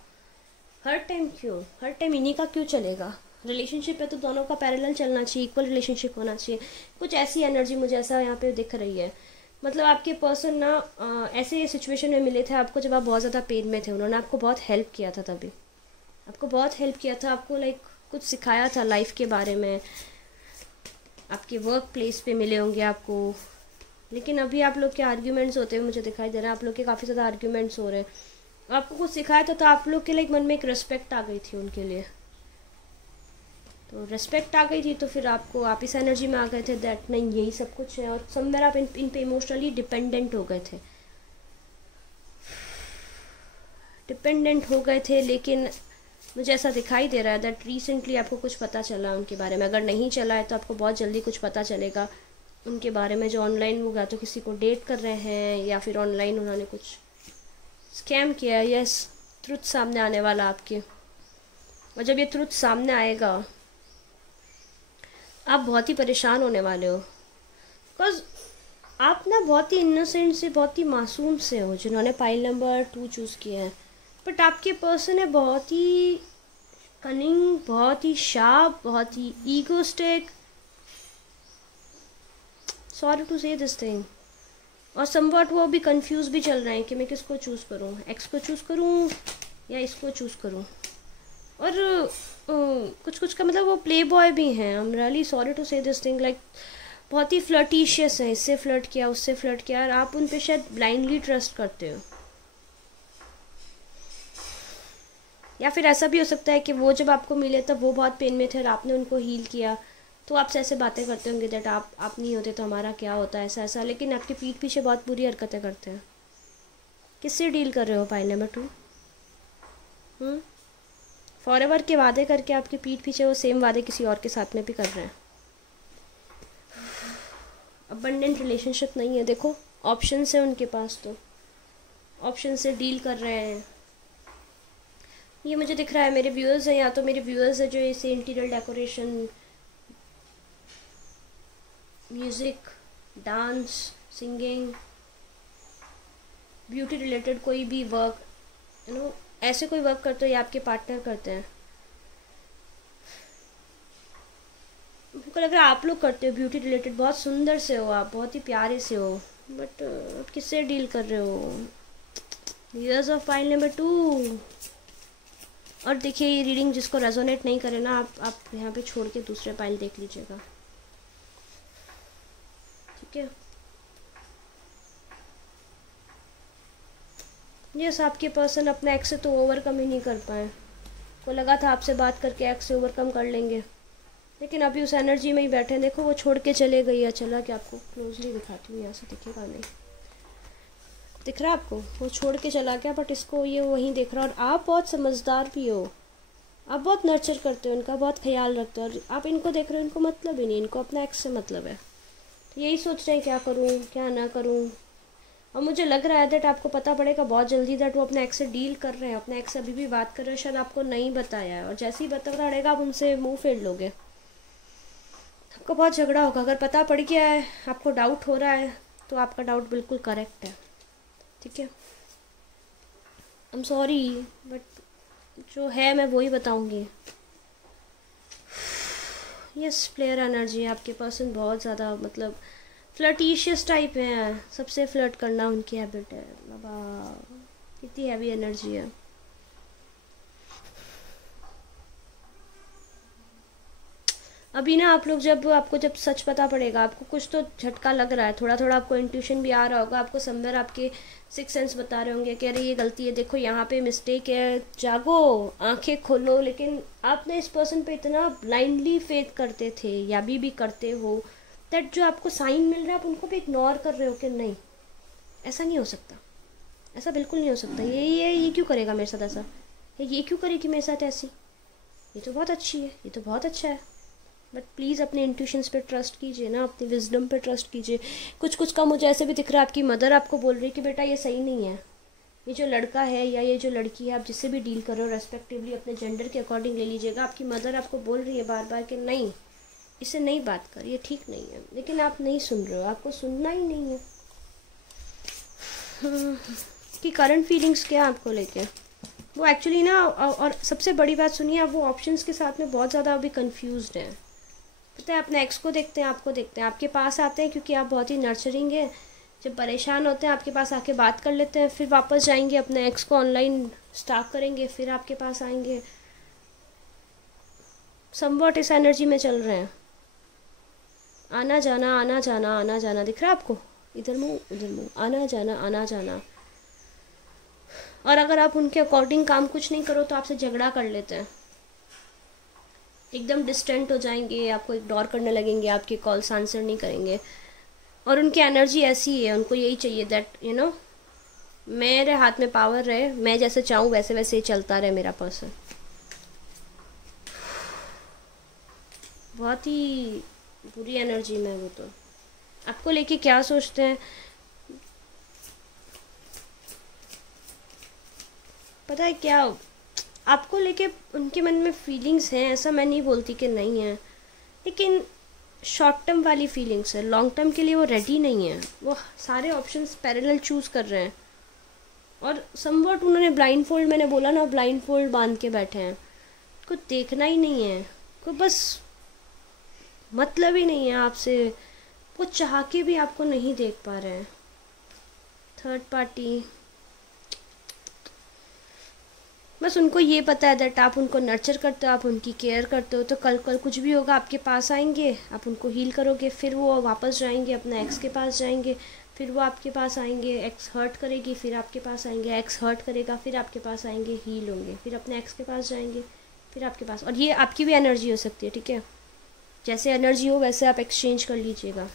हर टाइम इन्हीं का क्यों चलेगा। रिलेशनशिप है तो दोनों का पैरेलल चलना चाहिए, इक्वल रिलेशनशिप होना चाहिए। कुछ ऐसी एनर्जी मुझे ऐसा यहाँ पे दिख रही है। मतलब आपके पर्सन ना ऐसे सिचुएशन में मिले थे आपको जब आप बहुत ज़्यादा पेन में थे। उन्होंने आपको बहुत हेल्प किया था, तभी आपको बहुत हेल्प किया था, आपको लाइक कुछ सिखाया था लाइफ के बारे में। आपके वर्क प्लेस पे मिले होंगे आपको, लेकिन अभी आप लोग के आर्ग्यूमेंट्स होते हुए मुझे दिखाई दे रहा है। आप लोग के काफ़ी ज़्यादा आर्ग्यूमेंट्स हो रहे हैं। आपको कुछ सिखाया था तो आप लोग के लाइक मन में एक रिस्पेक्ट आ गई थी उनके लिए। तो रिस्पेक्ट आ गई थी, तो फिर आपको आप इस एनर्जी में आ गए थे दैट नहीं यही सब कुछ है, और समवेयर आप इन पे इमोशनली डिपेंडेंट हो गए थे, लेकिन मुझे ऐसा दिखाई दे रहा है दैट रिसेंटली आपको कुछ पता चला उनके बारे में। अगर नहीं चला है तो आपको बहुत जल्दी कुछ पता चलेगा उनके बारे में, जो ऑनलाइन होगा तो किसी को डेट कर रहे हैं या फिर ऑनलाइन उन्होंने कुछ स्कैम किया। यस, ट्रुथ सामने आने वाला आपके, और जब ये ट्रुथ सामने आएगा आप बहुत ही परेशान होने वाले हो, बिकॉज आप ना बहुत ही इनोसेंट से, बहुत ही मासूम से हो जिन्होंने पाइल नंबर 2 चूज़ किया है। बट आपके पर्सन है बहुत ही कनिंग, बहुत ही शार्प, बहुत ही egoistic, sorry to say this thing, और समवॉट वो भी कंफ्यूज भी चल रहे हैं कि मैं किसको चूज़ करूँ, एक्स को चूज़ करूँ या इसको चूज़ करूँ। और कुछ का मतलब वो प्ले बॉय भी हैं। I am really sorry to say this thing, like बहुत ही फ्लर्टिशियस है, इससे फ्लर्ट किया उससे फ्लर्ट किया, और आप उन पे शायद ब्लाइंडली ट्रस्ट करते हो। या फिर ऐसा भी हो सकता है कि वो जब आपको मिले तब वो बहुत पेन में थे और आपने उनको हील किया, तो आपसे ऐसे बातें करते होंगे दैट आप नहीं होते तो हमारा क्या होता, ऐसा ऐसा, लेकिन आपके पीठ पीछे बहुत बुरी हरकतें करते हैं। किससे डील कर रहे हो पाइल नंबर 2? फॉरएवर के वादे करके आपके पीठ पीछे वो सेम वादे किसी और के साथ में भी कर रहे हैं। अबंडेंट रिलेशनशिप नहीं है, देखो ऑप्शन है उनके पास, तो ऑप्शन से डील कर रहे हैं। ये मुझे दिख रहा है मेरे व्यूअर्स हैं, या तो मेरे व्यूअर्स है जो इसे interior decoration, music, dance, singing, beauty related कोई भी वर्क, ऐसे कोई वर्क करते हो या आपके पार्टनर करते हैं। मुझको लग रहा है आप लोग करते हो ब्यूटी रिलेटेड, बहुत सुंदर से हो आप, बहुत ही प्यारे से हो, बट आप किससे डील कर रहे हो? Users of pile number 2। और देखिए ये रीडिंग जिसको रेजोनेट नहीं करे ना, आप यहाँ पे छोड़ के दूसरे पाइल देख लीजिएगा, ठीक है? यस, आपके पर्सन अपने एक्स से तो ओवरकम ही नहीं कर पाए। को लगा था आपसे बात करके एक्स से ओवरकम कर लेंगे, लेकिन अभी उस एनर्जी में ही बैठे हैं। देखो वो छोड़ के चले गई है, चला कि आपको क्लोजली दिखाती हूँ, यहाँ से दिखेगा नहीं, दिख रहा है आपको? वो छोड़ के चला गया, बट इसको ये वहीं देख रहा है। और आप बहुत समझदार भी हो, आप बहुत नर्चर करते हो, इनका बहुत ख्याल रखते हो, और आप इनको देख रहे हो, इनको मतलब ही नहीं, इनको अपना एक्स से मतलब है। तो यही सोच रहे हैं क्या करूँ क्या ना करूँ। और मुझे लग रहा है दैट आपको पता पड़ेगा बहुत जल्दी दैट वो अपने एक्स से डील कर रहे हैं, अपने एक्स से अभी भी बात कर रहे हैं, शायद आपको नहीं बताया है, और जैसे ही पता पड़ेगा आप उनसे मुँह फेर लोगे, आपको बहुत झगड़ा होगा। अगर पता पड़ गया है, आपको डाउट हो रहा है, तो आपका डाउट बिल्कुल करेक्ट है, ठीक है? आई एम सॉरी, बट जो है मैं वही बताऊंगी। यस, प्लेयर एनर्जी, आपके पर्सन बहुत ज़्यादा मतलब फ्लर्टिशियस टाइप है, सबसे फ्लर्ट करना उनकी हैबिट है। बाबा कितनी हैवी एनर्जी है। अभी ना आप लोग जब सच पता पड़ेगा, आपको कुछ तो झटका लग रहा है, थोड़ा थोड़ा आपको इंट्यूशन भी आ रहा होगा, आपको समवेयर आपके सिक्स सेंस बता रहे होंगे कि अरे ये गलती है, देखो यहाँ पे मिस्टेक है, जागो, आंखें खोलो। लेकिन आपने इस पर्सन पे इतना ब्लाइंडली फेथ करते थे या भी करते हो दैट जो आपको साइन मिल रहा है आप उनको भी इग्नोर कर रहे हो कि नहीं, ऐसा नहीं हो सकता, ऐसा बिल्कुल नहीं हो सकता, ये क्यों करेगा मेरे साथ ऐसा, ये क्यों करेगी मेरे साथ ऐसी, ये तो बहुत अच्छी है, ये तो बहुत अच्छा है। बट प्लीज़ अपने इंट्यूशंस पे ट्रस्ट कीजिए ना, अपनी विजडम पे ट्रस्ट कीजिए। कुछ का मुझे ऐसे भी दिख रहा है आपकी मदर आपको बोल रही है कि बेटा ये सही नहीं है, ये जो लड़का है या ये जो लड़की है, आप जिससे भी डील कर रहे हो रेस्पेक्टिवली अपने जेंडर के अकॉर्डिंग ले लीजिएगा। आपकी मदर आपको बोल रही है बार बार कि नहीं, इससे नहीं बात कर, ये ठीक नहीं है, लेकिन आप नहीं सुन रहे हो, आपको सुनना ही नहीं है। कि करंट फीलिंग्स क्या है आपको लेके, वो एक्चुअली ना, और सबसे बड़ी बात सुनिए, आप वो ऑप्शंस के साथ में बहुत ज़्यादा अभी कंफ्यूज्ड हैं। पता है, अपने एक्स को देखते हैं, आपको देखते हैं, आपके पास आते हैं क्योंकि आप बहुत ही नर्चरिंग है। जब परेशान होते हैं आपके पास आके बात कर लेते हैं, फिर वापस जाएंगे अपने एक्स को ऑनलाइन स्टॉक करेंगे, फिर आपके पास आएंगे। समवॉट इस एनर्जी में चल रहे हैं, आना जाना आना जाना आना जाना, दिख रहा है आपको? इधर मुँह उधर मुँह, आना जाना आना जाना। और अगर आप उनके अकॉर्डिंग काम कुछ नहीं करो तो आपसे झगड़ा कर लेते हैं। एकदम डिस्टेंट हो जाएंगे, आपको इग्नोर करने लगेंगे, आपके कॉल्स आंसर नहीं करेंगे। और उनकी एनर्जी ऐसी है, उनको यही चाहिए दैट मेरे हाथ में पावर रहे, मैं जैसे चाहूँ वैसे वैसे ही चलता रहे मेरा पर्सन। बहुत ही बुरी एनर्जी में वो तो आपको लेके क्या सोचते हैं पता है क्या, आपको लेके उनके मन में फीलिंग्स हैं, ऐसा मैं नहीं बोलती कि नहीं है, लेकिन शॉर्ट टर्म वाली फीलिंग्स है, लॉन्ग टर्म के लिए वो रेडी नहीं है। वो सारे ऑप्शंस पैरेलल चूज़ कर रहे हैं और समवॉट उन्होंने ब्लाइंड फोल्ड, मैंने बोला ना, ब्लाइंड फोल्ड बांध के बैठे हैं। कुछ देखना ही नहीं है, को बस मतलब ही नहीं है आपसे, वो चाह के भी आपको नहीं देख पा रहे हैं। थर्ड पार्टी, बस उनको ये पता है दैट आप उनको नर्चर करते हो, आप उनकी केयर करते हो, तो कल कल कुछ भी होगा आपके पास आएंगे, आप उनको हील करोगे, फिर वो वापस जाएंगे अपने एक्स के पास जाएंगे, फिर वो आपके पास आएंगे, एक्स हर्ट करेगी, फिर आपके पास आएंगे, एक्स हर्ट करेगा, फिर आपके पास आएंगे, हील होंगे, फिर अपने एक्स के पास जाएंगे, फिर आपके पास। और ये आपकी भी एनर्जी हो सकती है, ठीक है, जैसे एनर्जी हो वैसे आप एक्सचेंज कर लीजिएगा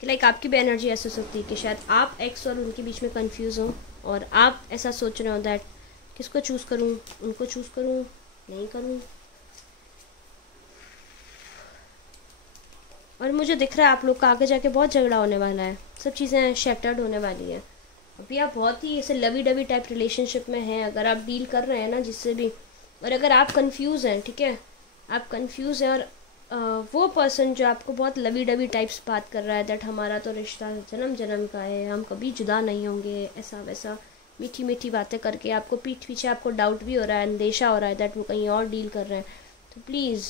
कि लाइक आपकी भी एनर्जी ऐसे हो सकती है कि शायद आप एक्स और उनके बीच में कंफ्यूज हो और आप ऐसा सोच रहे हो दैट किसको चूज़ करूँ, उनको चूज़ करूँ, नहीं करूँ। और मुझे दिख रहा है आप लोग का आगे जाके बहुत झगड़ा होने वाला है, सब चीज़ें शैटर्ड होने वाली है। अभी आप बहुत ही ऐसे लवी डवी टाइप रिलेशनशिप में हैं, अगर आप डील कर रहे हैं ना जिससे भी, और अगर आप कंफ्यूज हैं, ठीक है, आप कंफ्यूज हैं और वो पर्सन जो आपको बहुत लवी डवी टाइप्स बात कर रहा है दैट हमारा तो रिश्ता जन्म जन्म का है, हम कभी जुदा नहीं होंगे, ऐसा वैसा मीठी मीठी बातें करके आपको पीठ पीछे आपको डाउट भी हो रहा है, अंदेशा हो रहा है दैट वो कहीं और डील कर रहे हैं, तो प्लीज़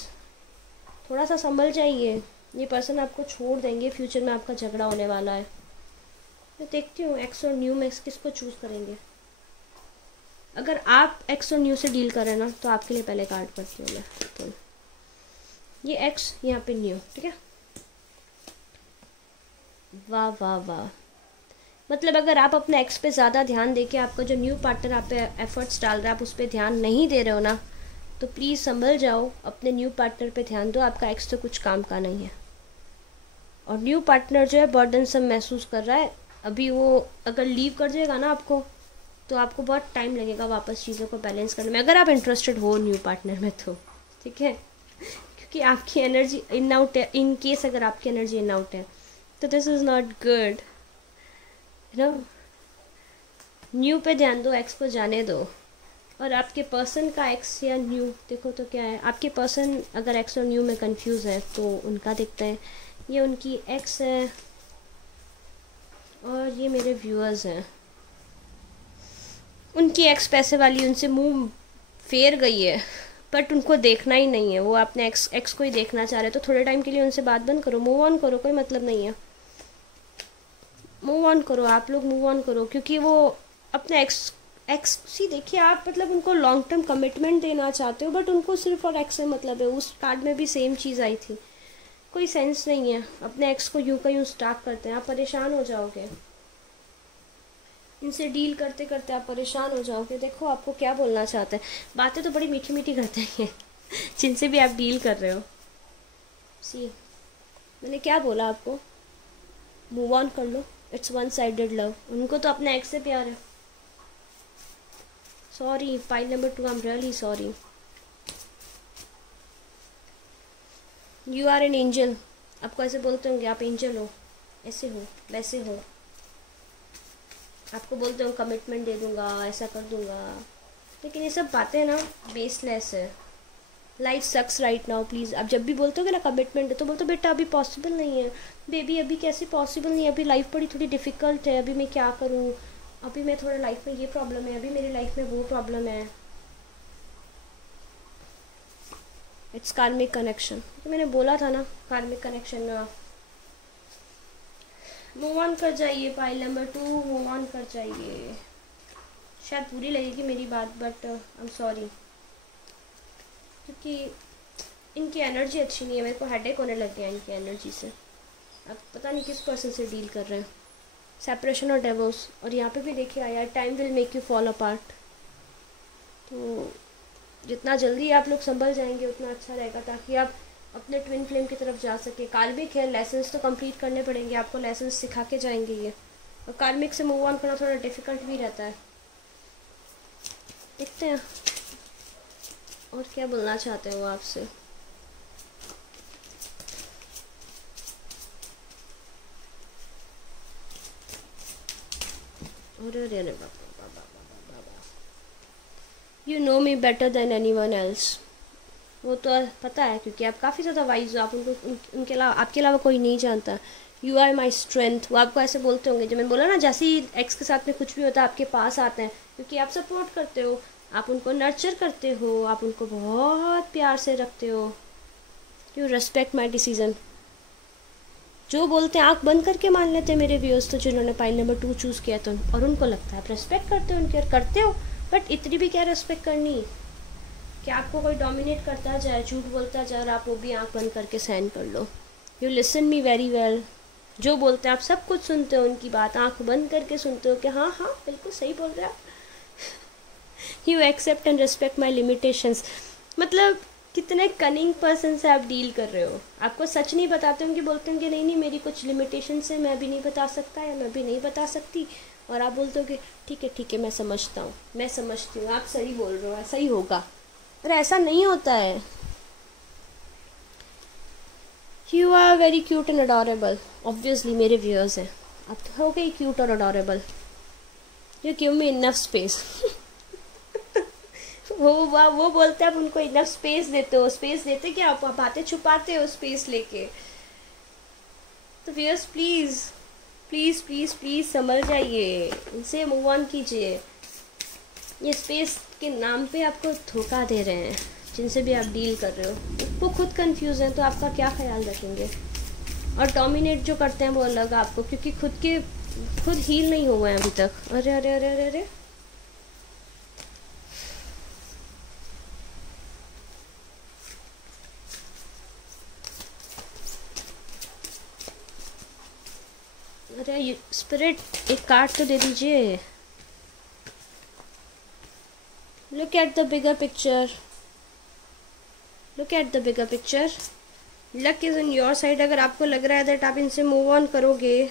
थोड़ा सा संभल जाइए। ये पर्सन आपको छोड़ देंगे, फ्यूचर में आपका झगड़ा होने वाला है। मैं देखती हूँ एक्स और न्यू में किसको चूज़ करेंगे। अगर आप एक्स और न्यू से डील करें ना तो आपके लिए पहले कार्ड पढ़ती हूँ मैं, तो ये एक्स, यहाँ पे न्यू, ठीक है। वाह वाह वाह, मतलब अगर आप अपने एक्स पे ज़्यादा ध्यान दे के आपका जो न्यू पार्टनर आप पे एफर्ट्स डाल रहा है आप उस पर ध्यान नहीं दे रहे हो ना, तो प्लीज़ संभल जाओ, अपने न्यू पार्टनर पे ध्यान दो, आपका एक्स तो कुछ काम का नहीं है। और न्यू पार्टनर जो है बर्डनसम महसूस कर रहा है, अभी वो अगर लीव कर जाएगा ना आपको, तो आपको बहुत टाइम लगेगा वापस चीज़ों को बैलेंस करने में, अगर आप इंटरेस्टेड हो न्यू पार्टनर में तो, ठीक है, क्योंकि आपकी एनर्जी इन आउट है, इन केस अगर आपकी एनर्जी इन आउट है तो this is not good, no. New पे ध्यान दो, एक्स को जाने दो। और आपके पर्सन का एक्स या न्यू देखो तो क्या है, आपके पर्सन अगर एक्स और न्यू में कंफ्यूज है तो उनका देखते हैं, ये उनकी एक्स है और ये मेरे व्यूअर्स हैं। उनकी एक्स पैसे वाली उनसे मुंह फेर गई है, बट उनको देखना ही नहीं है, वो अपने एक्स को ही देखना चाह रहे, तो थोड़े टाइम के लिए उनसे बात बंद करो, मूव ऑन करो, कोई मतलब नहीं है, मूव ऑन करो, आप लोग मूव ऑन करो, क्योंकि वो अपने एक्स सी देखिए आप, मतलब उनको लॉन्ग टर्म कमिटमेंट देना चाहते हो, बट उनको सिर्फ और एक्स से मतलब है। उस कार्ड में भी सेम चीज़ आई थी, कोई सेंस नहीं है, अपने एक्स को यूं का यूं स्टार्ट करते हैं, आप परेशान हो जाओगे, इनसे डील करते करते आप परेशान हो जाओगे। देखो आपको क्या बोलना चाहते हैं, बातें तो बड़ी मीठी मीठी करते हैं जिनसे भी आप डील कर रहे हो। सी मैंने क्या बोला आपको, मूव ऑन कर लो, इट्स वन साइडेड लव, उनको तो अपने एक्स से प्यार है। Sorry pile number 2, I am really sorry, you are an angel, आपको ऐसे बोलते होंगे आप एंजल हो, ऐसे हो वैसे हो, आपको बोलते हो कमिटमेंट दे दूंगा, ऐसा कर दूंगा, लेकिन ये सब बातें ना बेसलेस है। Life sucks right now, please. आप जब भी बोलते हो ना कमिटमेंट है तो बोलते हो बेटा अभी पॉसिबल नहीं है, बेबी अभी कैसे पॉसिबल नहीं है, अभी लाइफ बड़ी थोड़ी डिफ़िकल्ट है, अभी मैं क्या करूँ, अभी मैं थोड़ा लाइफ में ये प्रॉब्लम है, अभी मेरी लाइफ में वो प्रॉब्लम है। इट्स कार्मिक कनेक्शन, तो मैंने बोला था ना कार्मिक कनेक्शन में आप मूव ऑन कर जाइए। पाइल नंबर 2 मूव ऑन कर जाइए। शायद बुरी लगेगी मेरी बात, बट आई एम सॉरी, क्योंकि इनकी एनर्जी अच्छी नहीं है, मेरे को हेडेक होने लग गया इनकी एनर्जी से। अब पता नहीं किस पर्सन से डील कर रहे हैं, सेपरेशन और डिवोर्स, और यहाँ पे भी देखिए आया time will make you fall apart. तो जितना जल्दी आप लोग संभल जाएंगे उतना अच्छा रहेगा, ताकि आप अपने ट्विन फ्लेम की तरफ जा सके। कार्मिक है, लेसन्स तो कंप्लीट करने पड़ेंगे आपको, लेसन्स सिखा के जाएंगे ये। और कार्मिक से मूव ऑन करना थोड़ा डिफिकल्ट भी रहता है। देखते हैं और क्या बोलना चाहते हो आपसे। अरे you know me better than any one else. वो तो पता है क्योंकि आप काफ़ी ज़्यादा वाइज हो, आप उनके अलावा, आपके अलावा कोई नहीं जानता। यू आर माई स्ट्रेंथ, वो आपको ऐसे बोलते होंगे। जब मैंने बोला ना, जैसे ही एक्स के साथ में कुछ भी होता है आपके पास आते हैं, क्योंकि आप सपोर्ट करते हो, आप उनको नर्चर करते हो, आप उनको बहुत प्यार से रखते हो। You respect my decision. जो बोलते हैं आँख बंद करके मान लेते हैं मेरे व्यूअर्स, तो जिन्होंने पाइल नंबर 2 चूज़ किया तो, और उनको लगता है आप रेस्पेक्ट करते हो उनकी, और करते हो, बट इतनी भी क्या रेस्पेक्ट करनी कि आपको कोई डोमिनेट करता जाए, झूठ बोलता जाए, और आप वो भी आंख बंद करके सहन कर लो। You listen me very well. जो बोलते हैं आप सब कुछ सुनते हो, उनकी बात आंख बंद करके सुनते हो कि हाँ हाँ बिल्कुल सही बोल रहे आप। You accept and respect my limitations. मतलब कितने कनिंग पर्सन से आप डील कर रहे हो। आपको सच नहीं बताते होंगे, बोलते होंगे नहीं नहीं मेरी कुछ लिमिटेशंस है, मैं भी नहीं बता सकता या मैं भी नहीं बता सकती, और आप बोलते हो कि ठीक है मैं समझता हूँ, मैं समझती हूँ, आप सही बोल रहे हो, ऐसा ही होगा। पर ऐसा नहीं होता है। You are very cute and adorable. Obviously मेरे व्यूअर्स हैं, आप तो हो गई क्यूट और adorable. You give me enough space. वो बोलते हैं आप उनको इनफ स्पेस देते हो। स्पेस देते क्या, आप बातें छुपाते हो स्पेस लेके। तो viewers please please please please समझ जाइए, इनसे मूव ऑन कीजिए। ये स्पेस के नाम पे आपको धोखा दे रहे हैं जिनसे भी आप डील कर रहे हो। वो खुद कंफ्यूज हैं तो आपका क्या ख्याल रखेंगे। और डोमिनेट जो करते हैं वो अलग आपको, क्योंकि खुद हील नहीं हुए हैं अभी तक। अरे अरे अरे अरे अरे अरे स्पिरिट एक कार्ड तो दे दीजिए। Look at the bigger picture. Look at the bigger picture. Luck is on your side. अगर आपको लग रहा है दैट आप इनसे मूव ऑन करोगे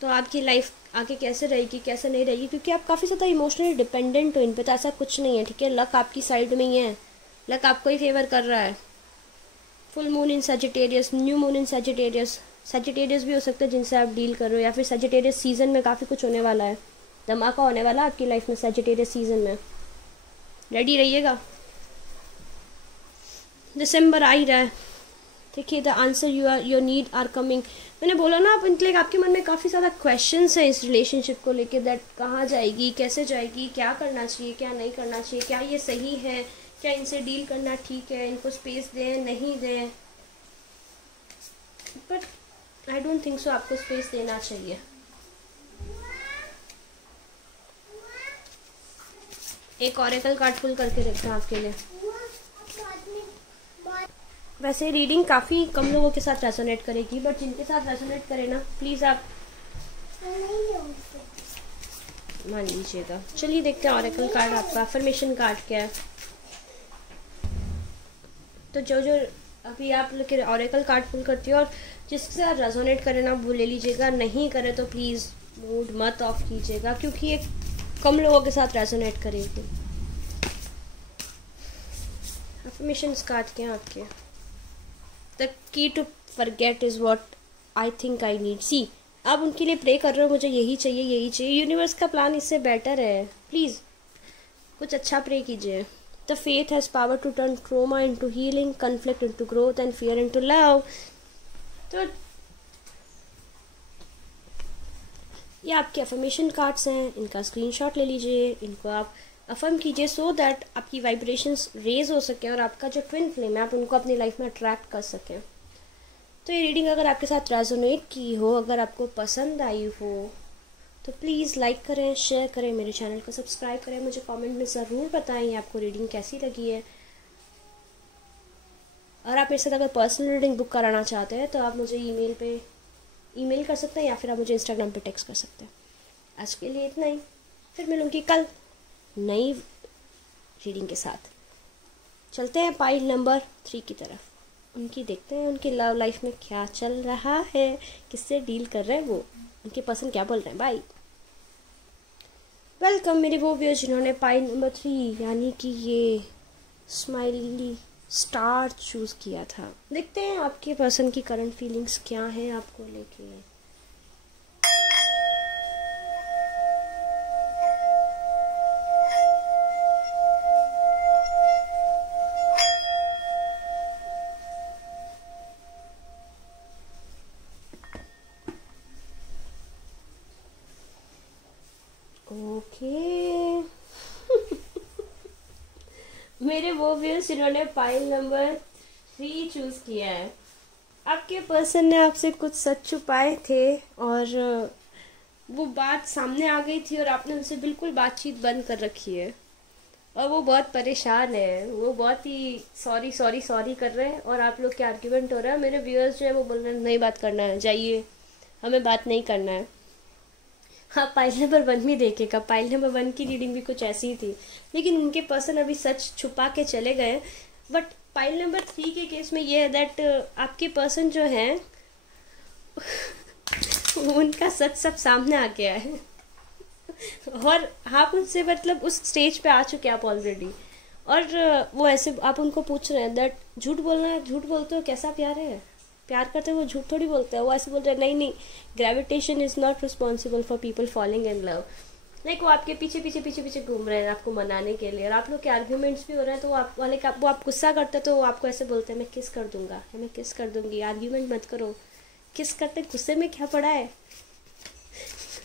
तो आपकी लाइफ आगे कैसे रहेगी, कैसे नहीं रहेगी, क्योंकि आप काफ़ी ज़्यादा इमोशनली डिपेंडेंट हो इन पे। तो ऐसा कुछ नहीं है, ठीक है। लक आपकी साइड में ही है, लक आपको ही फेवर कर रहा है। Full moon in Sagittarius, new moon in Sagittarius. Sagittarius भी हो सकता है जिनसे आप डील कर रहे हो, या फिर सजिटेरियस सीजन में काफ़ी कुछ होने वाला है, धमाका होने वाला है आपकी लाइफ में सजिटेरियस सीजन में। रेडी रहिएगा, दिसंबर आ ही रहा है। देखिए the answer your need are coming. मैंने बोला ना, आप इनके आपके मन में काफ़ी ज़्यादा क्वेश्चंस हैं इस रिलेशनशिप को लेके, दैट कहाँ जाएगी, कैसे जाएगी, क्या करना चाहिए, क्या नहीं करना चाहिए, क्या ये सही है, क्या इनसे डील करना ठीक है, इनको स्पेस दें नहीं दें। But I don't think so आपको स्पेस देना चाहिए। एक ऑरेकल कार्ड पुल करके रखा है आपके लिए। वैसे रीडिंग काफ़ी कम लोगों के साथ रेजोनेट करेगी, बट जिनके साथ रेजोनेट करे ना प्लीज़ आप मान लीजिएगा। चलिए देखते हैं ऑरेकल कार्ड आपका अफर्मेशन कार्ड क्या है। तो जो अभी आप लोग ऑरेकल कार्ड पुल करती हो और जिसके साथ रेजोनेट करे ना वो ले लीजिएगा, नहीं करे तो प्लीज़ मूड मत ऑफ कीजिएगा, क्योंकि ये कम लोगों के साथ रेजोनेट करेगी। अफर्मेशन कार्ड क्या है आपके। The key to forget is what I think I need. See आप उनके लिए प्रे कर रहे हो, मुझे यही चाहिए यही चाहिए। यूनिवर्स का प्लान इससे बेटर है, प्लीज़ कुछ अच्छा प्रे कीजिए। The faith has power to turn trauma into healing, conflict into growth and fear into love. तो ये आपके अफर्मेशन कार्ड्स हैं, इनका स्क्रीनशॉट ले लीजिए, इनको आप अफर्म कीजिए सो दैट आपकी वाइब्रेशंस रेज हो सके और आपका जो ट्विन फ्लेम है आप उनको अपनी लाइफ में अट्रैक्ट कर सकें। तो ये रीडिंग अगर आपके साथ रेजोनेट की हो, अगर आपको पसंद आई हो, तो प्लीज़ लाइक करें, शेयर करें, मेरे चैनल को सब्सक्राइब करें। मुझे कमेंट में ज़रूर बताएं आपको रीडिंग कैसी लगी है। और आप मेरे साथ अगर पर्सनल रीडिंग बुक कराना चाहते हैं तो आप मुझे ईमेल कर सकते हैं, या फिर आप मुझे इंस्टाग्राम पे टेक्स्ट कर सकते हैं। आज के लिए इतना ही, फिर मिलूंगी कल नई रीडिंग के साथ। चलते हैं पाइल नंबर 3 की तरफ। उनकी देखते हैं उनकी लव लाइफ में क्या चल रहा है, किससे डील कर रहे हैं वो, उनके पर्सन क्या बोल रहे हैं। बाय। वेलकम मेरे वो व्यूअर्स जिन्होंने पाइल नंबर 3 यानी कि ये स्माइली स्टार चूज़ किया था। देखते हैं आपके पर्सन की करंट फीलिंग्स क्या हैं आपको लेके। ओके मेरे वो व्यूअर्स जिन्होंने पाइल नंबर 3 चूज किया है, आपके पर्सन ने आपसे कुछ सच छुपाए थे और वो बात सामने आ गई थी और आपने उनसे बिल्कुल बातचीत बंद कर रखी है और वो बहुत परेशान है। वो बहुत ही सॉरी सॉरी सॉरी कर रहे हैं और आप लोग के आर्ग्यूमेंट हो रहा है। मेरे व्यूअर्स जो है वो बोल रहे हैं नहीं बात करना है, जाइए, हमें बात नहीं करना है। हाँ, पाइल नंबर 1 भी देखेगा। पाइल नंबर 1 की रीडिंग भी कुछ ऐसी ही थी, लेकिन उनके पर्सन अभी सच छुपा के चले गए। बट पाइल नंबर 3 के केस में ये है दैट आपके पर्सन जो है उनका सच सब सामने आ गया है और आप उनसे मतलब उस स्टेज पे आ चुके हैं आप ऑलरेडी। और वो ऐसे आप उनको पूछ रहे हैं दैट झूठ बोलना है, झूठ बोलते हो, कैसा प्यार है, प्यार करते हैं वो झूठ थोड़ी बोलते हैं। वो ऐसे बोल रहे हैं नहीं नहीं, gravitation is not responsible for people falling in love. Like वो आपके पीछे पीछे पीछे पीछे घूम रहे हैं आपको मनाने के लिए और आप लोग के आर्ग्यूमेंट्स भी हो रहे हैं। तो वो आप वाले वो आप गुस्सा करते हैं तो वो आपको ऐसे बोलते हैं मैं किस कर दूंगा, मैं किस कर दूंगी, आर्ग्यूमेंट मत करो। किस करते गुस्से में क्या पड़ा है।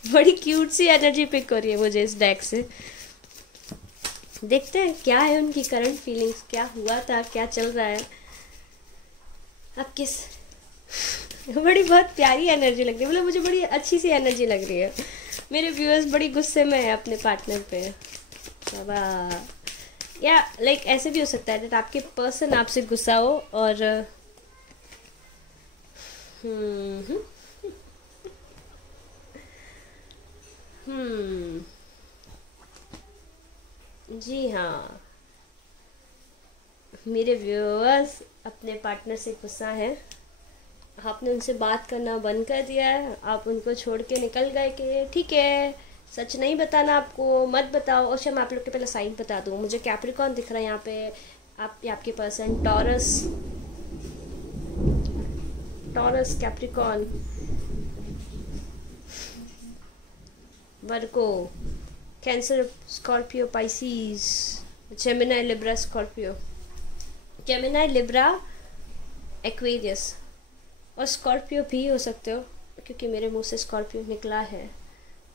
बड़ी क्यूट सी एनर्जी पिक हो रही है मुझे इस डेक से। देखते हैं क्या है उनकी करंट फीलिंग्स, क्या हुआ था, क्या चल रहा है। अब किस बड़ी बहुत प्यारी एनर्जी लग रही है, मतलब मुझे बड़ी अच्छी सी एनर्जी लग रही है। मेरे व्यूअर्स बड़ी गुस्से में है अपने पार्टनर पे। बाबा या लाइक ऐसे भी हो सकता है कि आपके पर्सन आपसे गुस्सा हो और जी हाँ, मेरे व्यूअर्स अपने पार्टनर से गुस्सा है। आपने उनसे बात करना बंद कर दिया है, आप उनको छोड़ के निकल गए कि ठीक है सच नहीं बताना आपको, मत बताओ। और मैं आप लोग के पहले साइन बता दूँ, मुझे कैप्रिकॉर्न दिख रहा है यहाँ पे। आपके person Taurus, Capricorn, Virgo, Cancer, Scorpio, Pisces, Gemini, Libra, Scorpio, Gemini, Libra, Aquarius और स्कॉर्पियो भी हो सकते हो क्योंकि मेरे मुंह से स्कॉर्पियो निकला है।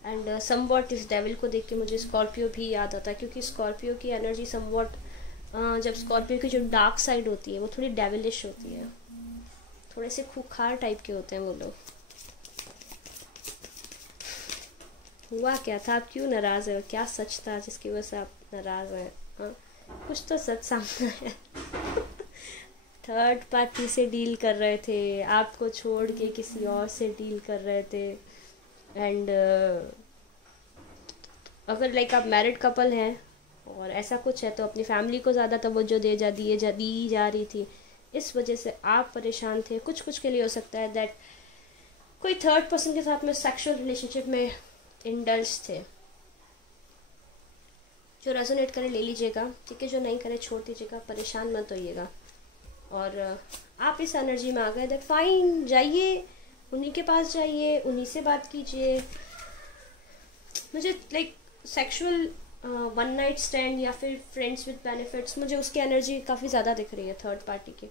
एंड समवॉट इस डेविल को देख के मुझे स्कॉर्पियो भी याद आता है क्योंकि स्कॉर्पियो की एनर्जी समवॉट जब स्कॉर्पियो की जो डार्क साइड होती है वो थोड़ी डेविलिश होती है, थोड़े से खूंखार टाइप के होते हैं वो लोग। हुआ क्या था, आप क्यों नाराज़ है और क्या सच था जिसकी वजह से आप नाराज़ हैं। हाँ, कुछ तो सच सामने है। थर्ड पार्टी से डील कर रहे थे, आपको छोड़ के किसी और से डील कर रहे थे। एंड अगर लाइक आप मैरिड कपल हैं और ऐसा कुछ है तो अपनी फैमिली को ज़्यादा तवज्जो दी जा रही थी, इस वजह से आप परेशान थे। कुछ के लिए हो सकता है दैट कोई थर्ड पर्सन के साथ में सेक्सुअल रिलेशनशिप में इंडल्ज थे। जो रेजोनेट करे ले लीजिएगा, ठीक है, जो नहीं करे छोड़ दीजिएगा, परेशान मत होइएगा। और आप इस एनर्जी में आ गए दैट फाइन, जाइए उन्हीं के पास, जाइए उन्हीं से बात कीजिए। मुझे like sexual one night stand या फिर फ्रेंड्स विद बेनिफिट्स, मुझे उसकी एनर्जी काफ़ी ज़्यादा दिख रही है थर्ड पार्टी की।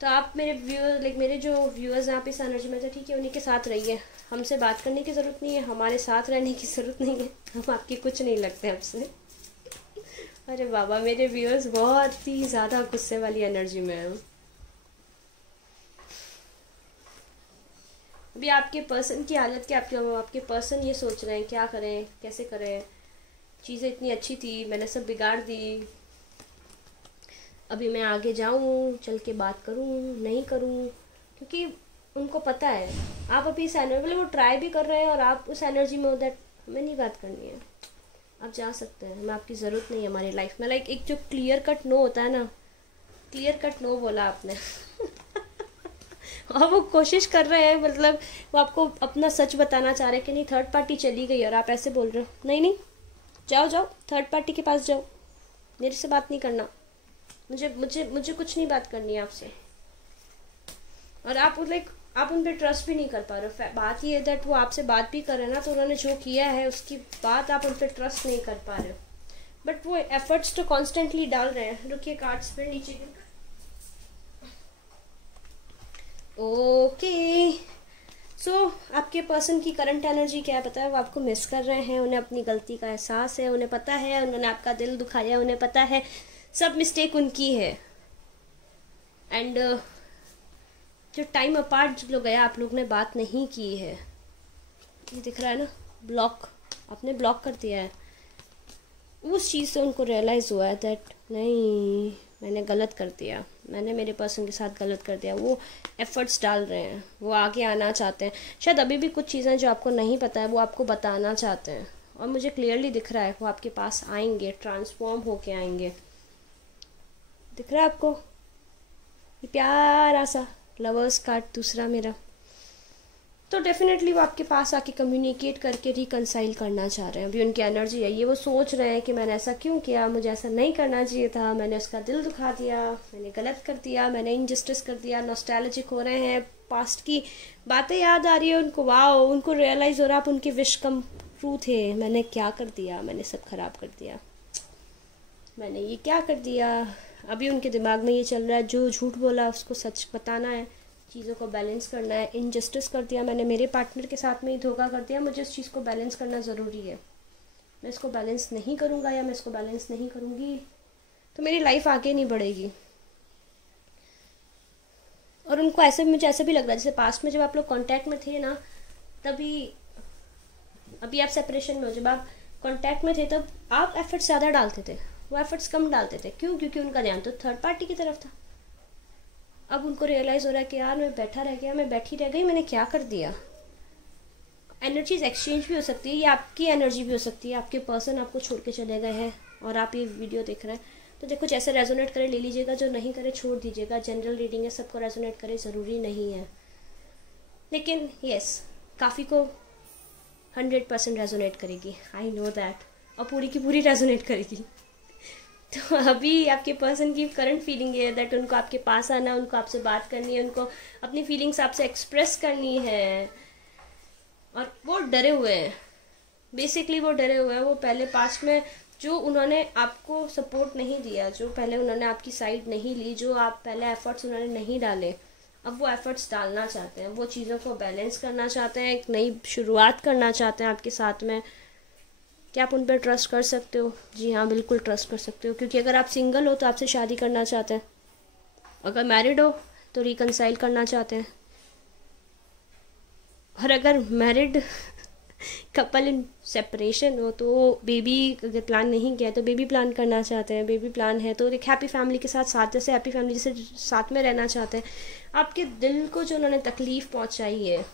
तो आप मेरे व्यूअर लाइक मेरे जो व्यूअर्स हैं आप इस एनर्जी में, तो ठीक है उन्हीं के साथ रहिए, हमसे बात करने की ज़रूरत नहीं है, हमारे साथ रहने की ज़रूरत नहीं है, हम आपके कुछ नहीं लगते हमसे। अरे बाबा, मेरे व्यूअर्स बहुत ही ज़्यादा गुस्से वाली एनर्जी में हैं। अभी आपके पर्सन की हालत क्या, आपके पर्सन ये सोच रहे हैं क्या करें, कैसे करें, चीज़ें इतनी अच्छी थी मैंने सब बिगाड़ दी, अभी मैं आगे जाऊं, चल के बात करूं, नहीं करूं, क्योंकि उनको पता है आप अभी इस एनर्जी, मतलब वो ट्राई भी कर रहे हैं और आप उस एनर्जी में हो दैट हमें नहीं बात करनी है, आप जा सकते हैं, हमें आपकी ज़रूरत नहीं है हमारी लाइफ में। लाइक एक जो क्लियर कट नो होता है ना, क्लियर कट नो बोला आपने और वो कोशिश कर रहे हैं, मतलब वो आपको अपना सच बताना चाह रहे हैं कि नहीं थर्ड पार्टी चली गई और आप ऐसे बोल रहे हो नहीं नहीं जाओ जाओ थर्ड पार्टी के पास जाओ, मेरे से बात नहीं करना, मुझे मुझे मुझे कुछ नहीं बात करनी है आपसे। और आप लाइक आप उन पर ट्रस्ट भी नहीं कर पा रहे हो। बात ये है दैट वो आपसे बात भी कर रहे हैं ना, तो उन्होंने जो किया है उसकी बात आप उन पर ट्रस्ट नहीं कर पा रहे हो, बट वो एफर्ट्स तो कॉन्स्टेंटली डाल रहे हैं। रुकिए कार्ड्स फिर नीचे गिर। ओके सो आपके पर्सन की करंट एनर्जी क्या है पता है? वो आपको मिस कर रहे हैं, उन्हें अपनी गलती का एहसास है, उन्हें पता है उन्होंने आपका दिल दुखाया, उन्हें पता है सब मिस्टेक उनकी है। एंड जो टाइम अपार्ट जो गया आप लोग ने बात नहीं की है, ये दिख रहा है ना, ब्लॉक आपने ब्लॉक कर दिया है। उस चीज़ से उनको रियलाइज़ हुआ है दैट नहीं मैंने गलत कर दिया, मैंने मेरे पर्सन के साथ गलत कर दिया। वो एफर्ट्स डाल रहे हैं, वो आगे आना चाहते हैं। शायद अभी भी कुछ चीज़ें जो आपको नहीं पता है वो आपको बताना चाहते हैं, और मुझे क्लियरली दिख रहा है वो आपके पास आएंगे, ट्रांसफॉर्म होके आएंगे। दिख रहा है आपको ये प्यारा सा लवर्स कार्ड दूसरा मेरा? तो डेफिनेटली वो आपके पास आके कम्युनिकेट करके रिकंसाइल करना चाह रहे हैं। अभी उनकी एनर्जी है ये, वो सोच रहे हैं कि मैंने ऐसा क्यों किया, मुझे ऐसा नहीं करना चाहिए था, मैंने उसका दिल दुखा दिया, मैंने गलत कर दिया, मैंने इनजस्टिस कर दिया। नॉस्टैल्जिक हो रहे हैं, पास्ट की बातें याद आ रही है उनको। वाओ, उनको रियलाइज़ हो रहा है आप उनके विश कम ट्रू थे। मैंने क्या कर दिया, मैंने सब खराब कर दिया, मैंने ये क्या कर दिया। अभी उनके दिमाग में ये चल रहा है जो झूठ बोला उसको सच बताना है, चीज़ों को बैलेंस करना है। इनजस्टिस कर दिया मैंने, मेरे पार्टनर के साथ में ही धोखा कर दिया, मुझे उस चीज़ को बैलेंस करना ज़रूरी है। मैं इसको बैलेंस नहीं करूँगा या मैं इसको बैलेंस नहीं करूँगी तो मेरी लाइफ आगे नहीं बढ़ेगी। और उनको ऐसे मुझे ऐसे भी लग रहा है जैसे पास्ट में जब आप लोग कांटेक्ट में थे ना, तभी अभी आप सेपरेशन में हो, जब आप कांटेक्ट में थे तब आप एफर्ट्स ज़्यादा डालते थे, वो एफर्ट्स कम डालते थे। क्यों? क्योंकि उनका ध्यान तो थर्ड पार्टी की तरफ था। अब उनको रियलाइज़ हो रहा है कि यार मैं बैठा रह गया, मैं बैठी रह गई, मैंने क्या कर दिया। एनर्जीज एक्सचेंज भी हो सकती है, ये आपकी एनर्जी भी हो सकती है। आपके पर्सन आपको छोड़ के चले गए हैं और आप ये वीडियो देख रहे हैं, तो देखो जैसे रेजोनेट करे ले लीजिएगा, जो नहीं करे छोड़ दीजिएगा। जनरल रीडिंग है, सबको रेजोनेट करे ज़रूरी नहीं है, लेकिन यस काफ़ी को 100% रेजोनेट करेगी, आई नो दैट, और पूरी की पूरी रेजोनेट करेगी। तो अभी आपके पर्सन की करंट फीलिंग ये है दैट उनको आपके पास आना, उनको आपसे बात करनी है, उनको अपनी फीलिंग्स आपसे एक्सप्रेस करनी है, और वो डरे हुए हैं। बेसिकली वो डरे हुए हैं। वो पहले पास्ट में जो उन्होंने आपको सपोर्ट नहीं दिया, जो पहले उन्होंने आपकी साइड नहीं ली, जो आप पहले एफर्ट्स उन्होंने नहीं डाले, अब वो एफर्ट्स डालना चाहते हैं। वो चीज़ों को बैलेंस करना चाहते हैं, एक नई शुरुआत करना चाहते हैं आपके साथ में। क्या आप उन पर ट्रस्ट कर सकते हो? जी हाँ, बिल्कुल ट्रस्ट कर सकते हो, क्योंकि अगर आप सिंगल हो तो आपसे शादी करना चाहते हैं, अगर मैरिड हो तो रिकंसाइल करना चाहते हैं, और अगर मैरिड कपल इन सेपरेशन हो तो बेबी अगर प्लान नहीं किया तो बेबी प्लान करना चाहते हैं। बेबी प्लान है तो एक हैप्पी फैमिली के साथ साथ जैसे हैप्पी फैमिली जैसे साथ में रहना चाहते हैं। आपके दिल को जो उन्होंने तकलीफ़ पहुंचाई है,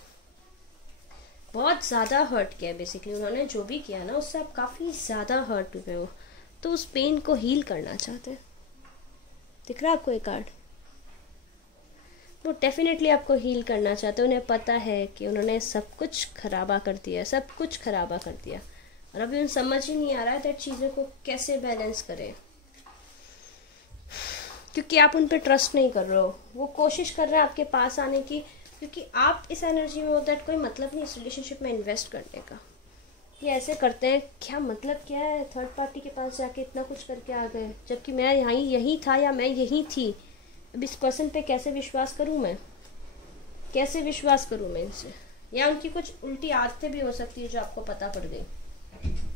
बहुत ज़्यादा हर्ट किया है, बेसिकली उन्होंने जो भी किया ना उससे आप काफ़ी ज़्यादा हर्ट हुए हो, तो उस पेन को हील करना चाहते हैं। दिख रहा है आपको एक कार्ड? वो डेफिनेटली आपको हील करना चाहते हैं। उन्हें पता है कि उन्होंने सब कुछ खराबा कर दिया, सब कुछ खराबा कर दिया, और अभी उन्हें समझ ही नहीं आ रहा है दैट चीज़ों को कैसे बैलेंस करें, क्योंकि आप उन पर ट्रस्ट नहीं कर रहे हो। वो कोशिश कर रहे हैं आपके पास आने की, क्योंकि आप इस एनर्जी में हो दैट कोई मतलब नहीं इस रिलेशनशिप में इन्वेस्ट करने का। ये ऐसे करते हैं, क्या मतलब क्या है, थर्ड पार्टी के पास जाके इतना कुछ करके आ गए, जबकि मैं यहाँ यही था या मैं यही थी। अब इस पर्सन पे कैसे विश्वास करूँ मैं, कैसे विश्वास करूँ मैं इनसे? या उनकी कुछ उल्टी आदतें भी हो सकती है जो आपको पता पड़ गई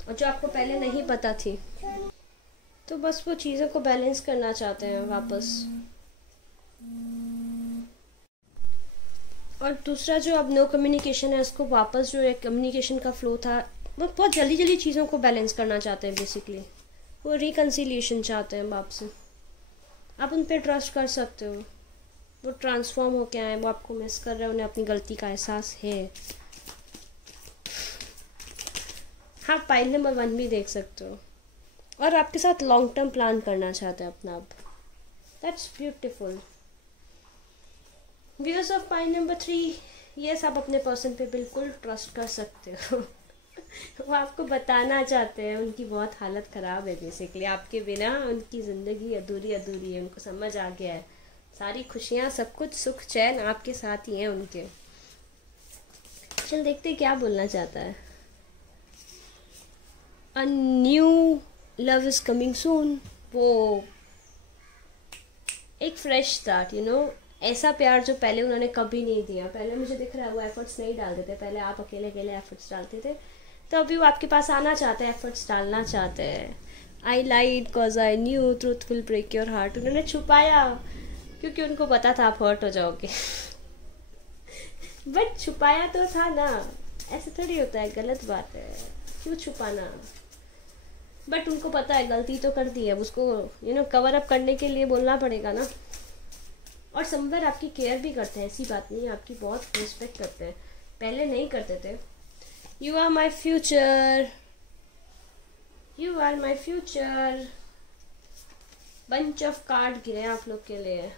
और जो आपको पहले नहीं पता थी। तो बस वो चीज़ों को बैलेंस करना चाहते हैं वापस। और दूसरा जो अब नो कम्युनिकेशन है, उसको वापस जो एक कम्युनिकेशन का फ्लो था, वो बहुत जल्दी जल्दी चीज़ों को बैलेंस करना चाहते हैं। बेसिकली वो रिकन्सिलिएशन चाहते हैं आपसे। आप उन पर ट्रस्ट कर सकते हो, वो ट्रांसफॉर्म होके आए, वो आपको मिस कर रहे हैं, उन्हें अपनी गलती का एहसास है। आप पाइल नंबर 1 भी देख सकते हो, और आपके साथ लॉन्ग टर्म प्लान करना चाहते हैं अपना आप। That's beautiful. Viewers of pile number 3, yes आप अपने पर्सन पे बिल्कुल ट्रस्ट कर सकते हो। वो आपको बताना चाहते हैं उनकी बहुत हालत ख़राब है, बेसिकली आपके बिना उनकी ज़िंदगी अधूरी अधूरी है। उनको समझ आ गया है सारी खुशियाँ, सब कुछ सुख चैन आपके साथ ही हैं उनके। चल देखते क्या बोलना चाहता है। A new love is coming soon. वो एक फ्रेश स्टार्ट, यू नो, ऐसा प्यार जो पहले उन्होंने कभी नहीं दिया। पहले मुझे दिख रहा है वो एफर्ट्स नहीं डालते थे, पहले आप अकेले अकेले एफर्ट्स डालते थे, तो अभी वो आपके पास आना चाहते हैं, एफर्ट्स डालना चाहते हैं। I lied cause I knew truth will break your heart. उन्होंने छुपाया क्योंकि उनको पता था आप हर्ट हो जाओगे। बट छुपाया तो था ना, ऐसे थोड़ी होता है, गलत बात है, क्यों छुपाना। बट उनको पता है गलती तो कर दी है, उसको यू नो कवर अप करने के लिए बोलना पड़ेगा ना। और समवेयर आपकी केयर भी करते हैं, ऐसी बात नहीं, आपकी बहुत रिस्पेक्ट करते हैं, पहले नहीं करते थे। You are my future, you are my future. Bunch of card गिरे आप लोग के लिए।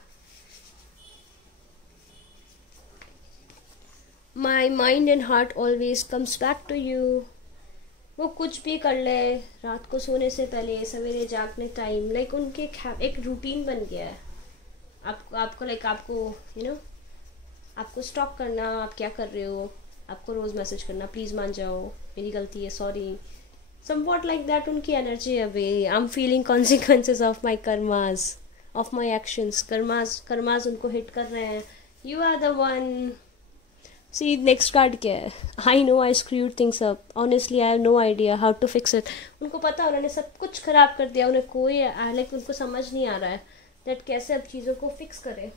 My mind and heart always comes back to you. वो कुछ भी कर ले, रात को सोने से पहले, सवेरे जागने टाइम, लाइक उनके एक रूटीन बन गया है। आपको लाइक आपको यू नो आपको स्टॉक करना, आप क्या कर रहे हो, आपको रोज़ मैसेज करना, प्लीज़ मान जाओ मेरी गलती है, सॉरी, समवॉट लाइक दैट उनकी एनर्जी है। वे I am feeling consequences of my karmas, of my actions. Karmas उनको हिट कर रहे हैं। You are the one. See next card क्या है। I know I screwed things up, honestly I have no idea how to fix it. उनको पता उन्होंने सब कुछ खराब कर दिया, उन्हें कोई लाइक उनको समझ नहीं आ रहा है दैट कैसे अब चीज़ों को फिक्स करें।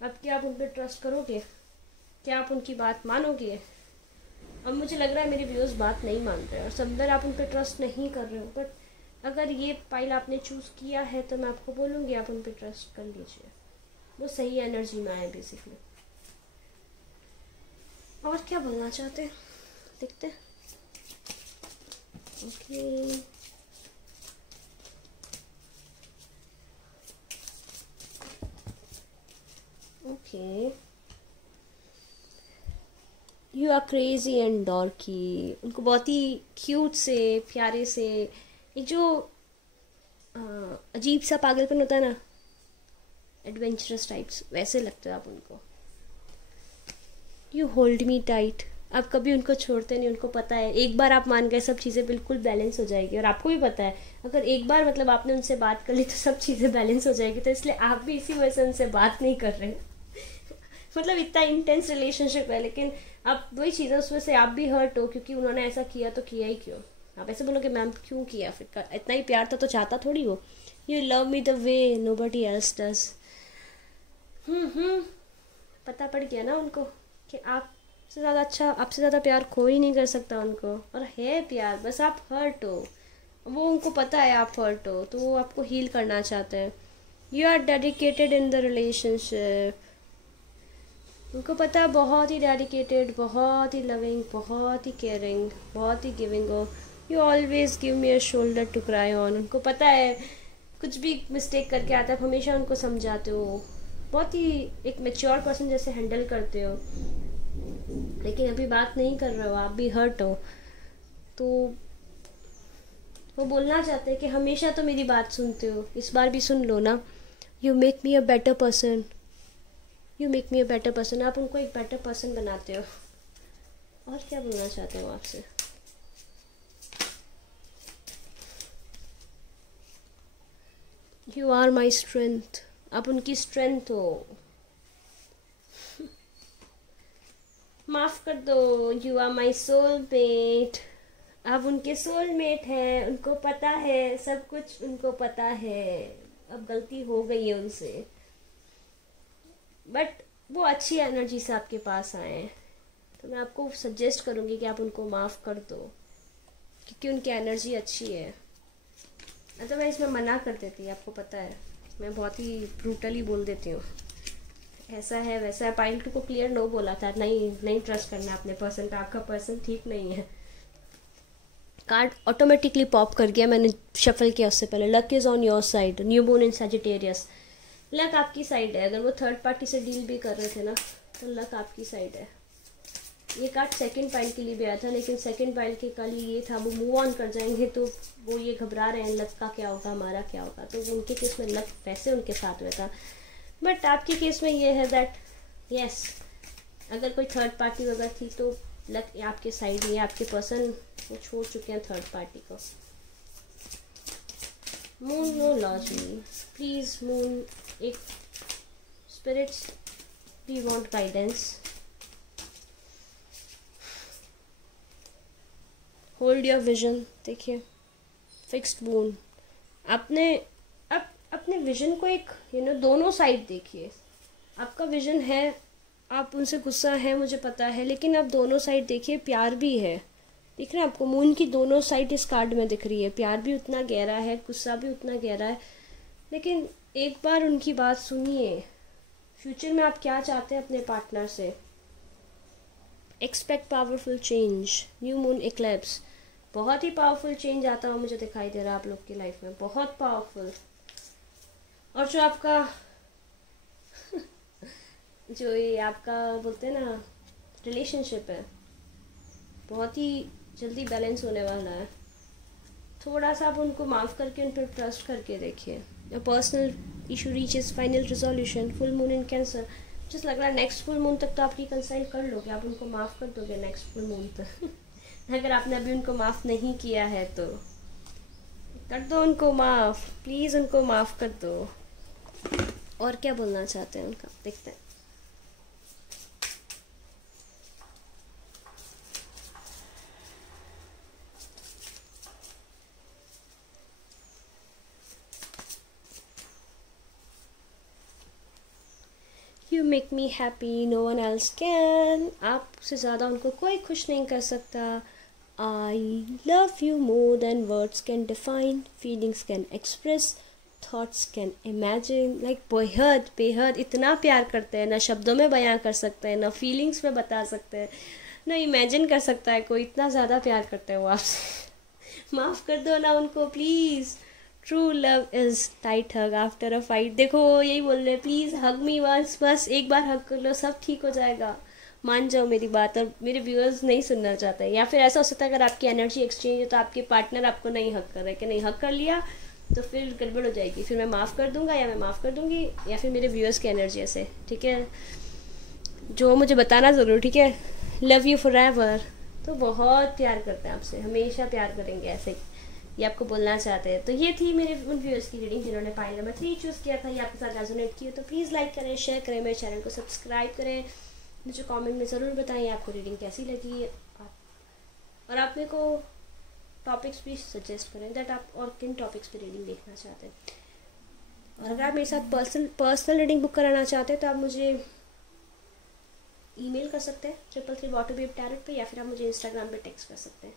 अब क्या आप उन पर ट्रस्ट करोगे? क्या आप उनकी बात मानोगे? अब मुझे लग रहा है मेरे व्यूअर्स बात नहीं मान रहे और समवेयर आप उन पर ट्रस्ट नहीं कर रहे हो। बट अगर ये फाइल आपने चूज़ किया है तो मैं आपको बोलूँगी आप उन पर ट्रस्ट कर लीजिए, वो सही एनर्जी में आए बेसिकली। और क्या बोलना चाहते हैं देखते हैं। Okay okay, you are crazy and dorky. उनको बहुत ही क्यूट से, प्यारे से, एक जो अजीब सा पागलपन होता है ना, एडवेंचरस टाइप्स, वैसे लगते हो आप उनको। You hold me tight. आप कभी उनको छोड़ते नहीं, उनको पता है एक बार आप मान गए सब चीज़ें बिल्कुल बैलेंस हो जाएगी। और आपको भी पता है अगर एक बार मतलब आपने उनसे बात कर ली तो सब चीज़ें बैलेंस हो जाएगी। तो इसलिए आप भी इसी वजह से उनसे बात नहीं कर रहे मतलब इतना इंटेंस रिलेशनशिप है, लेकिन आप वही चीज़ें उसमें से आप भी हर्ट हो क्योंकि उन्होंने ऐसा किया तो किया ही क्यों। आप ऐसे बोलोगे मैम क्यों किया, फिर इतना ही प्यार था तो चाहता थोड़ी हो। You love me the way nobody else does. पता पड़ गया ना उनको कि आपसे ज़्यादा अच्छा, आपसे ज़्यादा प्यार कोई नहीं कर सकता उनको। और है प्यार, बस आप हर्ट हो, वो उनको पता है आप हर्ट हो, तो वो आपको हील करना चाहते हैं। You are dedicated in the relationship. उनको पता है बहुत ही डेडिकेटेड, बहुत ही लविंग, बहुत ही केयरिंग, बहुत ही गिविंग हो। You always give me a shoulder to cry on. उनको पता है कुछ भी मिस्टेक करके आता है आप हमेशा उनको समझाते हो, बहुत ही एक मैच्योर पर्सन जैसे हैंडल करते हो। लेकिन अभी बात नहीं कर रहे हो, आप भी हर्ट हो, तो वो बोलना चाहते हैं कि हमेशा तो मेरी बात सुनते हो, इस बार भी सुन लो ना। You make me a better person, you make me a better person. आप उनको एक बेटर पर्सन बनाते हो। और क्या बोलना चाहते हो आपसे? You are my strength. आप उनकी स्ट्रेंथ हो। माफ कर दो। You are my soulmate. आप उनके सोलमेट हैं, उनको पता है सब कुछ, उनको पता है अब गलती हो गई है उनसे, बट वो अच्छी एनर्जी से आपके पास आए हैं। तो मैं आपको सजेस्ट करूँगी कि आप उनको माफ़ कर दो क्योंकि उनकी एनर्जी अच्छी है। तो मैं इसमें मना कर देती, आपको पता है मैं बहुत ही ब्रूटली बोल देती हूँ, ऐसा है वैसा है। पाइल 2 को क्लियर नो बोला था, नहीं ट्रस्ट करना अपने पर्सन पे, आपका पर्सन ठीक नहीं है। कार्ड ऑटोमेटिकली पॉप कर गया, मैंने शफल किया उससे पहले। Luck is on your side, new moon in Sagittarius. Luck आपकी साइड है। अगर वो थर्ड पार्टी से डील भी कर रहे थे ना, तो लक आपकी साइड है। ये कार्ड सेकंड पाइल के लिए भी आया था, लेकिन सेकंड पाइल के कल ये था वो मूव ऑन कर जाएंगे, तो वो ये घबरा रहे हैं लक का क्या होगा, हमारा क्या होगा। तो उनके केस में लक वैसे उनके साथ में था, बट आपके केस में ये है दैट यस, अगर कोई थर्ड पार्टी वगैरह थी तो लक आपके साइड में, आपके पर्सन वो छोड़ चुके हैं थर्ड पार्टी को। Moon no lose me please. Moon एक spirits we want guidance. Hold your vision. देखिए फिक्स्ड मून, अपने विजन को एक दोनों साइड देखिए। आपका विजन है, आप उनसे गुस्सा है मुझे पता है, लेकिन आप दोनों साइड देखिए, प्यार भी है। दिख रहा है आपको, मून की दोनों साइड इस कार्ड में दिख रही है। प्यार भी उतना गहरा है, गुस्सा भी उतना गहरा है, लेकिन एक बार उनकी बात सुनिए। फ्यूचर में आप क्या चाहते हैं अपने पार्टनर से। Expect powerful change. New moon Eclipse, बहुत ही पावरफुल चेंज आता हुआ मुझे दिखाई दे रहा है आप लोग की लाइफ में, बहुत पावरफुल। और जो आपका जो ये आपका बोलते हैं ना रिलेशनशिप है, बहुत ही जल्दी बैलेंस होने वाला है। थोड़ा सा आप उनको माफ़ करके उन पर ट्रस्ट करके देखिए। Personal issue reaches final resolution. Full moon in cancer, just लग रहा है नेक्स्ट फुल मून तक तो आप रिकंसाइल कर लोगे, आप उनको माफ़ कर दोगे नेक्स्ट फुल मून तक। अगर आपने अभी उनको माफ़ नहीं किया है तो कर दो उनको माफ़, प्लीज़ उनको माफ़ कर दो। और क्या बोलना चाहते हैं उनका, देखते हैं। You make me happy, no one else can. आपसे ज़्यादा उनको कोई खुश नहीं कर सकता। I love you more than words can define, feelings can express, thoughts can imagine. Like बेहद बेहद इतना प्यार करते हैं, ना शब्दों में बयां कर सकते हैं, ना फीलिंग्स में बता सकते हैं, ना इमेजिन कर सकता है कोई, इतना ज़्यादा प्यार करते हैं वो आपसे। माफ़ कर दो ना उनको please. True love is tight hug after a fight. देखो यही बोल रहे, प्लीज़ हग मी वंस, बस एक बार हग कर लो, सब ठीक हो जाएगा। मान जाओ मेरी बात। और मेरे व्यूअर्स नहीं सुनना चाहते, या फिर ऐसा हो सकता है अगर आपकी एनर्जी एक्सचेंज है तो आपके पार्टनर आपको नहीं हग कर रहे, कि नहीं हग कर लिया तो फिर गड़बड़ हो जाएगी, फिर मैं माफ़ कर दूंगा या मैं माफ़ कर दूंगी, या फिर मेरे व्यूअर्स की एनर्जी ऐसे। ठीक है, जो मुझे बताना ज़रूर, ठीक है। लव यू फॉर एवर, तो बहुत प्यार करते हैं आपसे, हमेशा प्यार करेंगे ऐसे, ये आपको बोलना चाहते हैं। तो ये थी मेरे उन व्यूअर्स की रीडिंग जिन्होंने पाइल नंबर 3 चूज़ किया था, ये आपके साथ रेजोनेट किया, तो प्लीज़ लाइक करें, शेयर करें, मेरे चैनल को सब्सक्राइब करें। मुझे कमेंट में ज़रूर बताएं आपको रीडिंग कैसी लगी, और आप मेरे को टॉपिक्स भी सजेस्ट करें दैट आप और किन टॉपिक्स पे रीडिंग देखना चाहते हैं। और अगर आप मेरे साथ पर्सनल रीडिंग बुक कराना चाहते हैं तो आप मुझे ईमेल कर सकते हैं 333waterbabe पे, या फिर आप मुझे इंस्टाग्राम पे टेक्स्ट कर सकते हैं।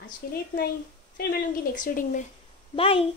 आज के लिए इतना ही, फिर मिलूंगी नेक्स्ट रीडिंग में। बाय।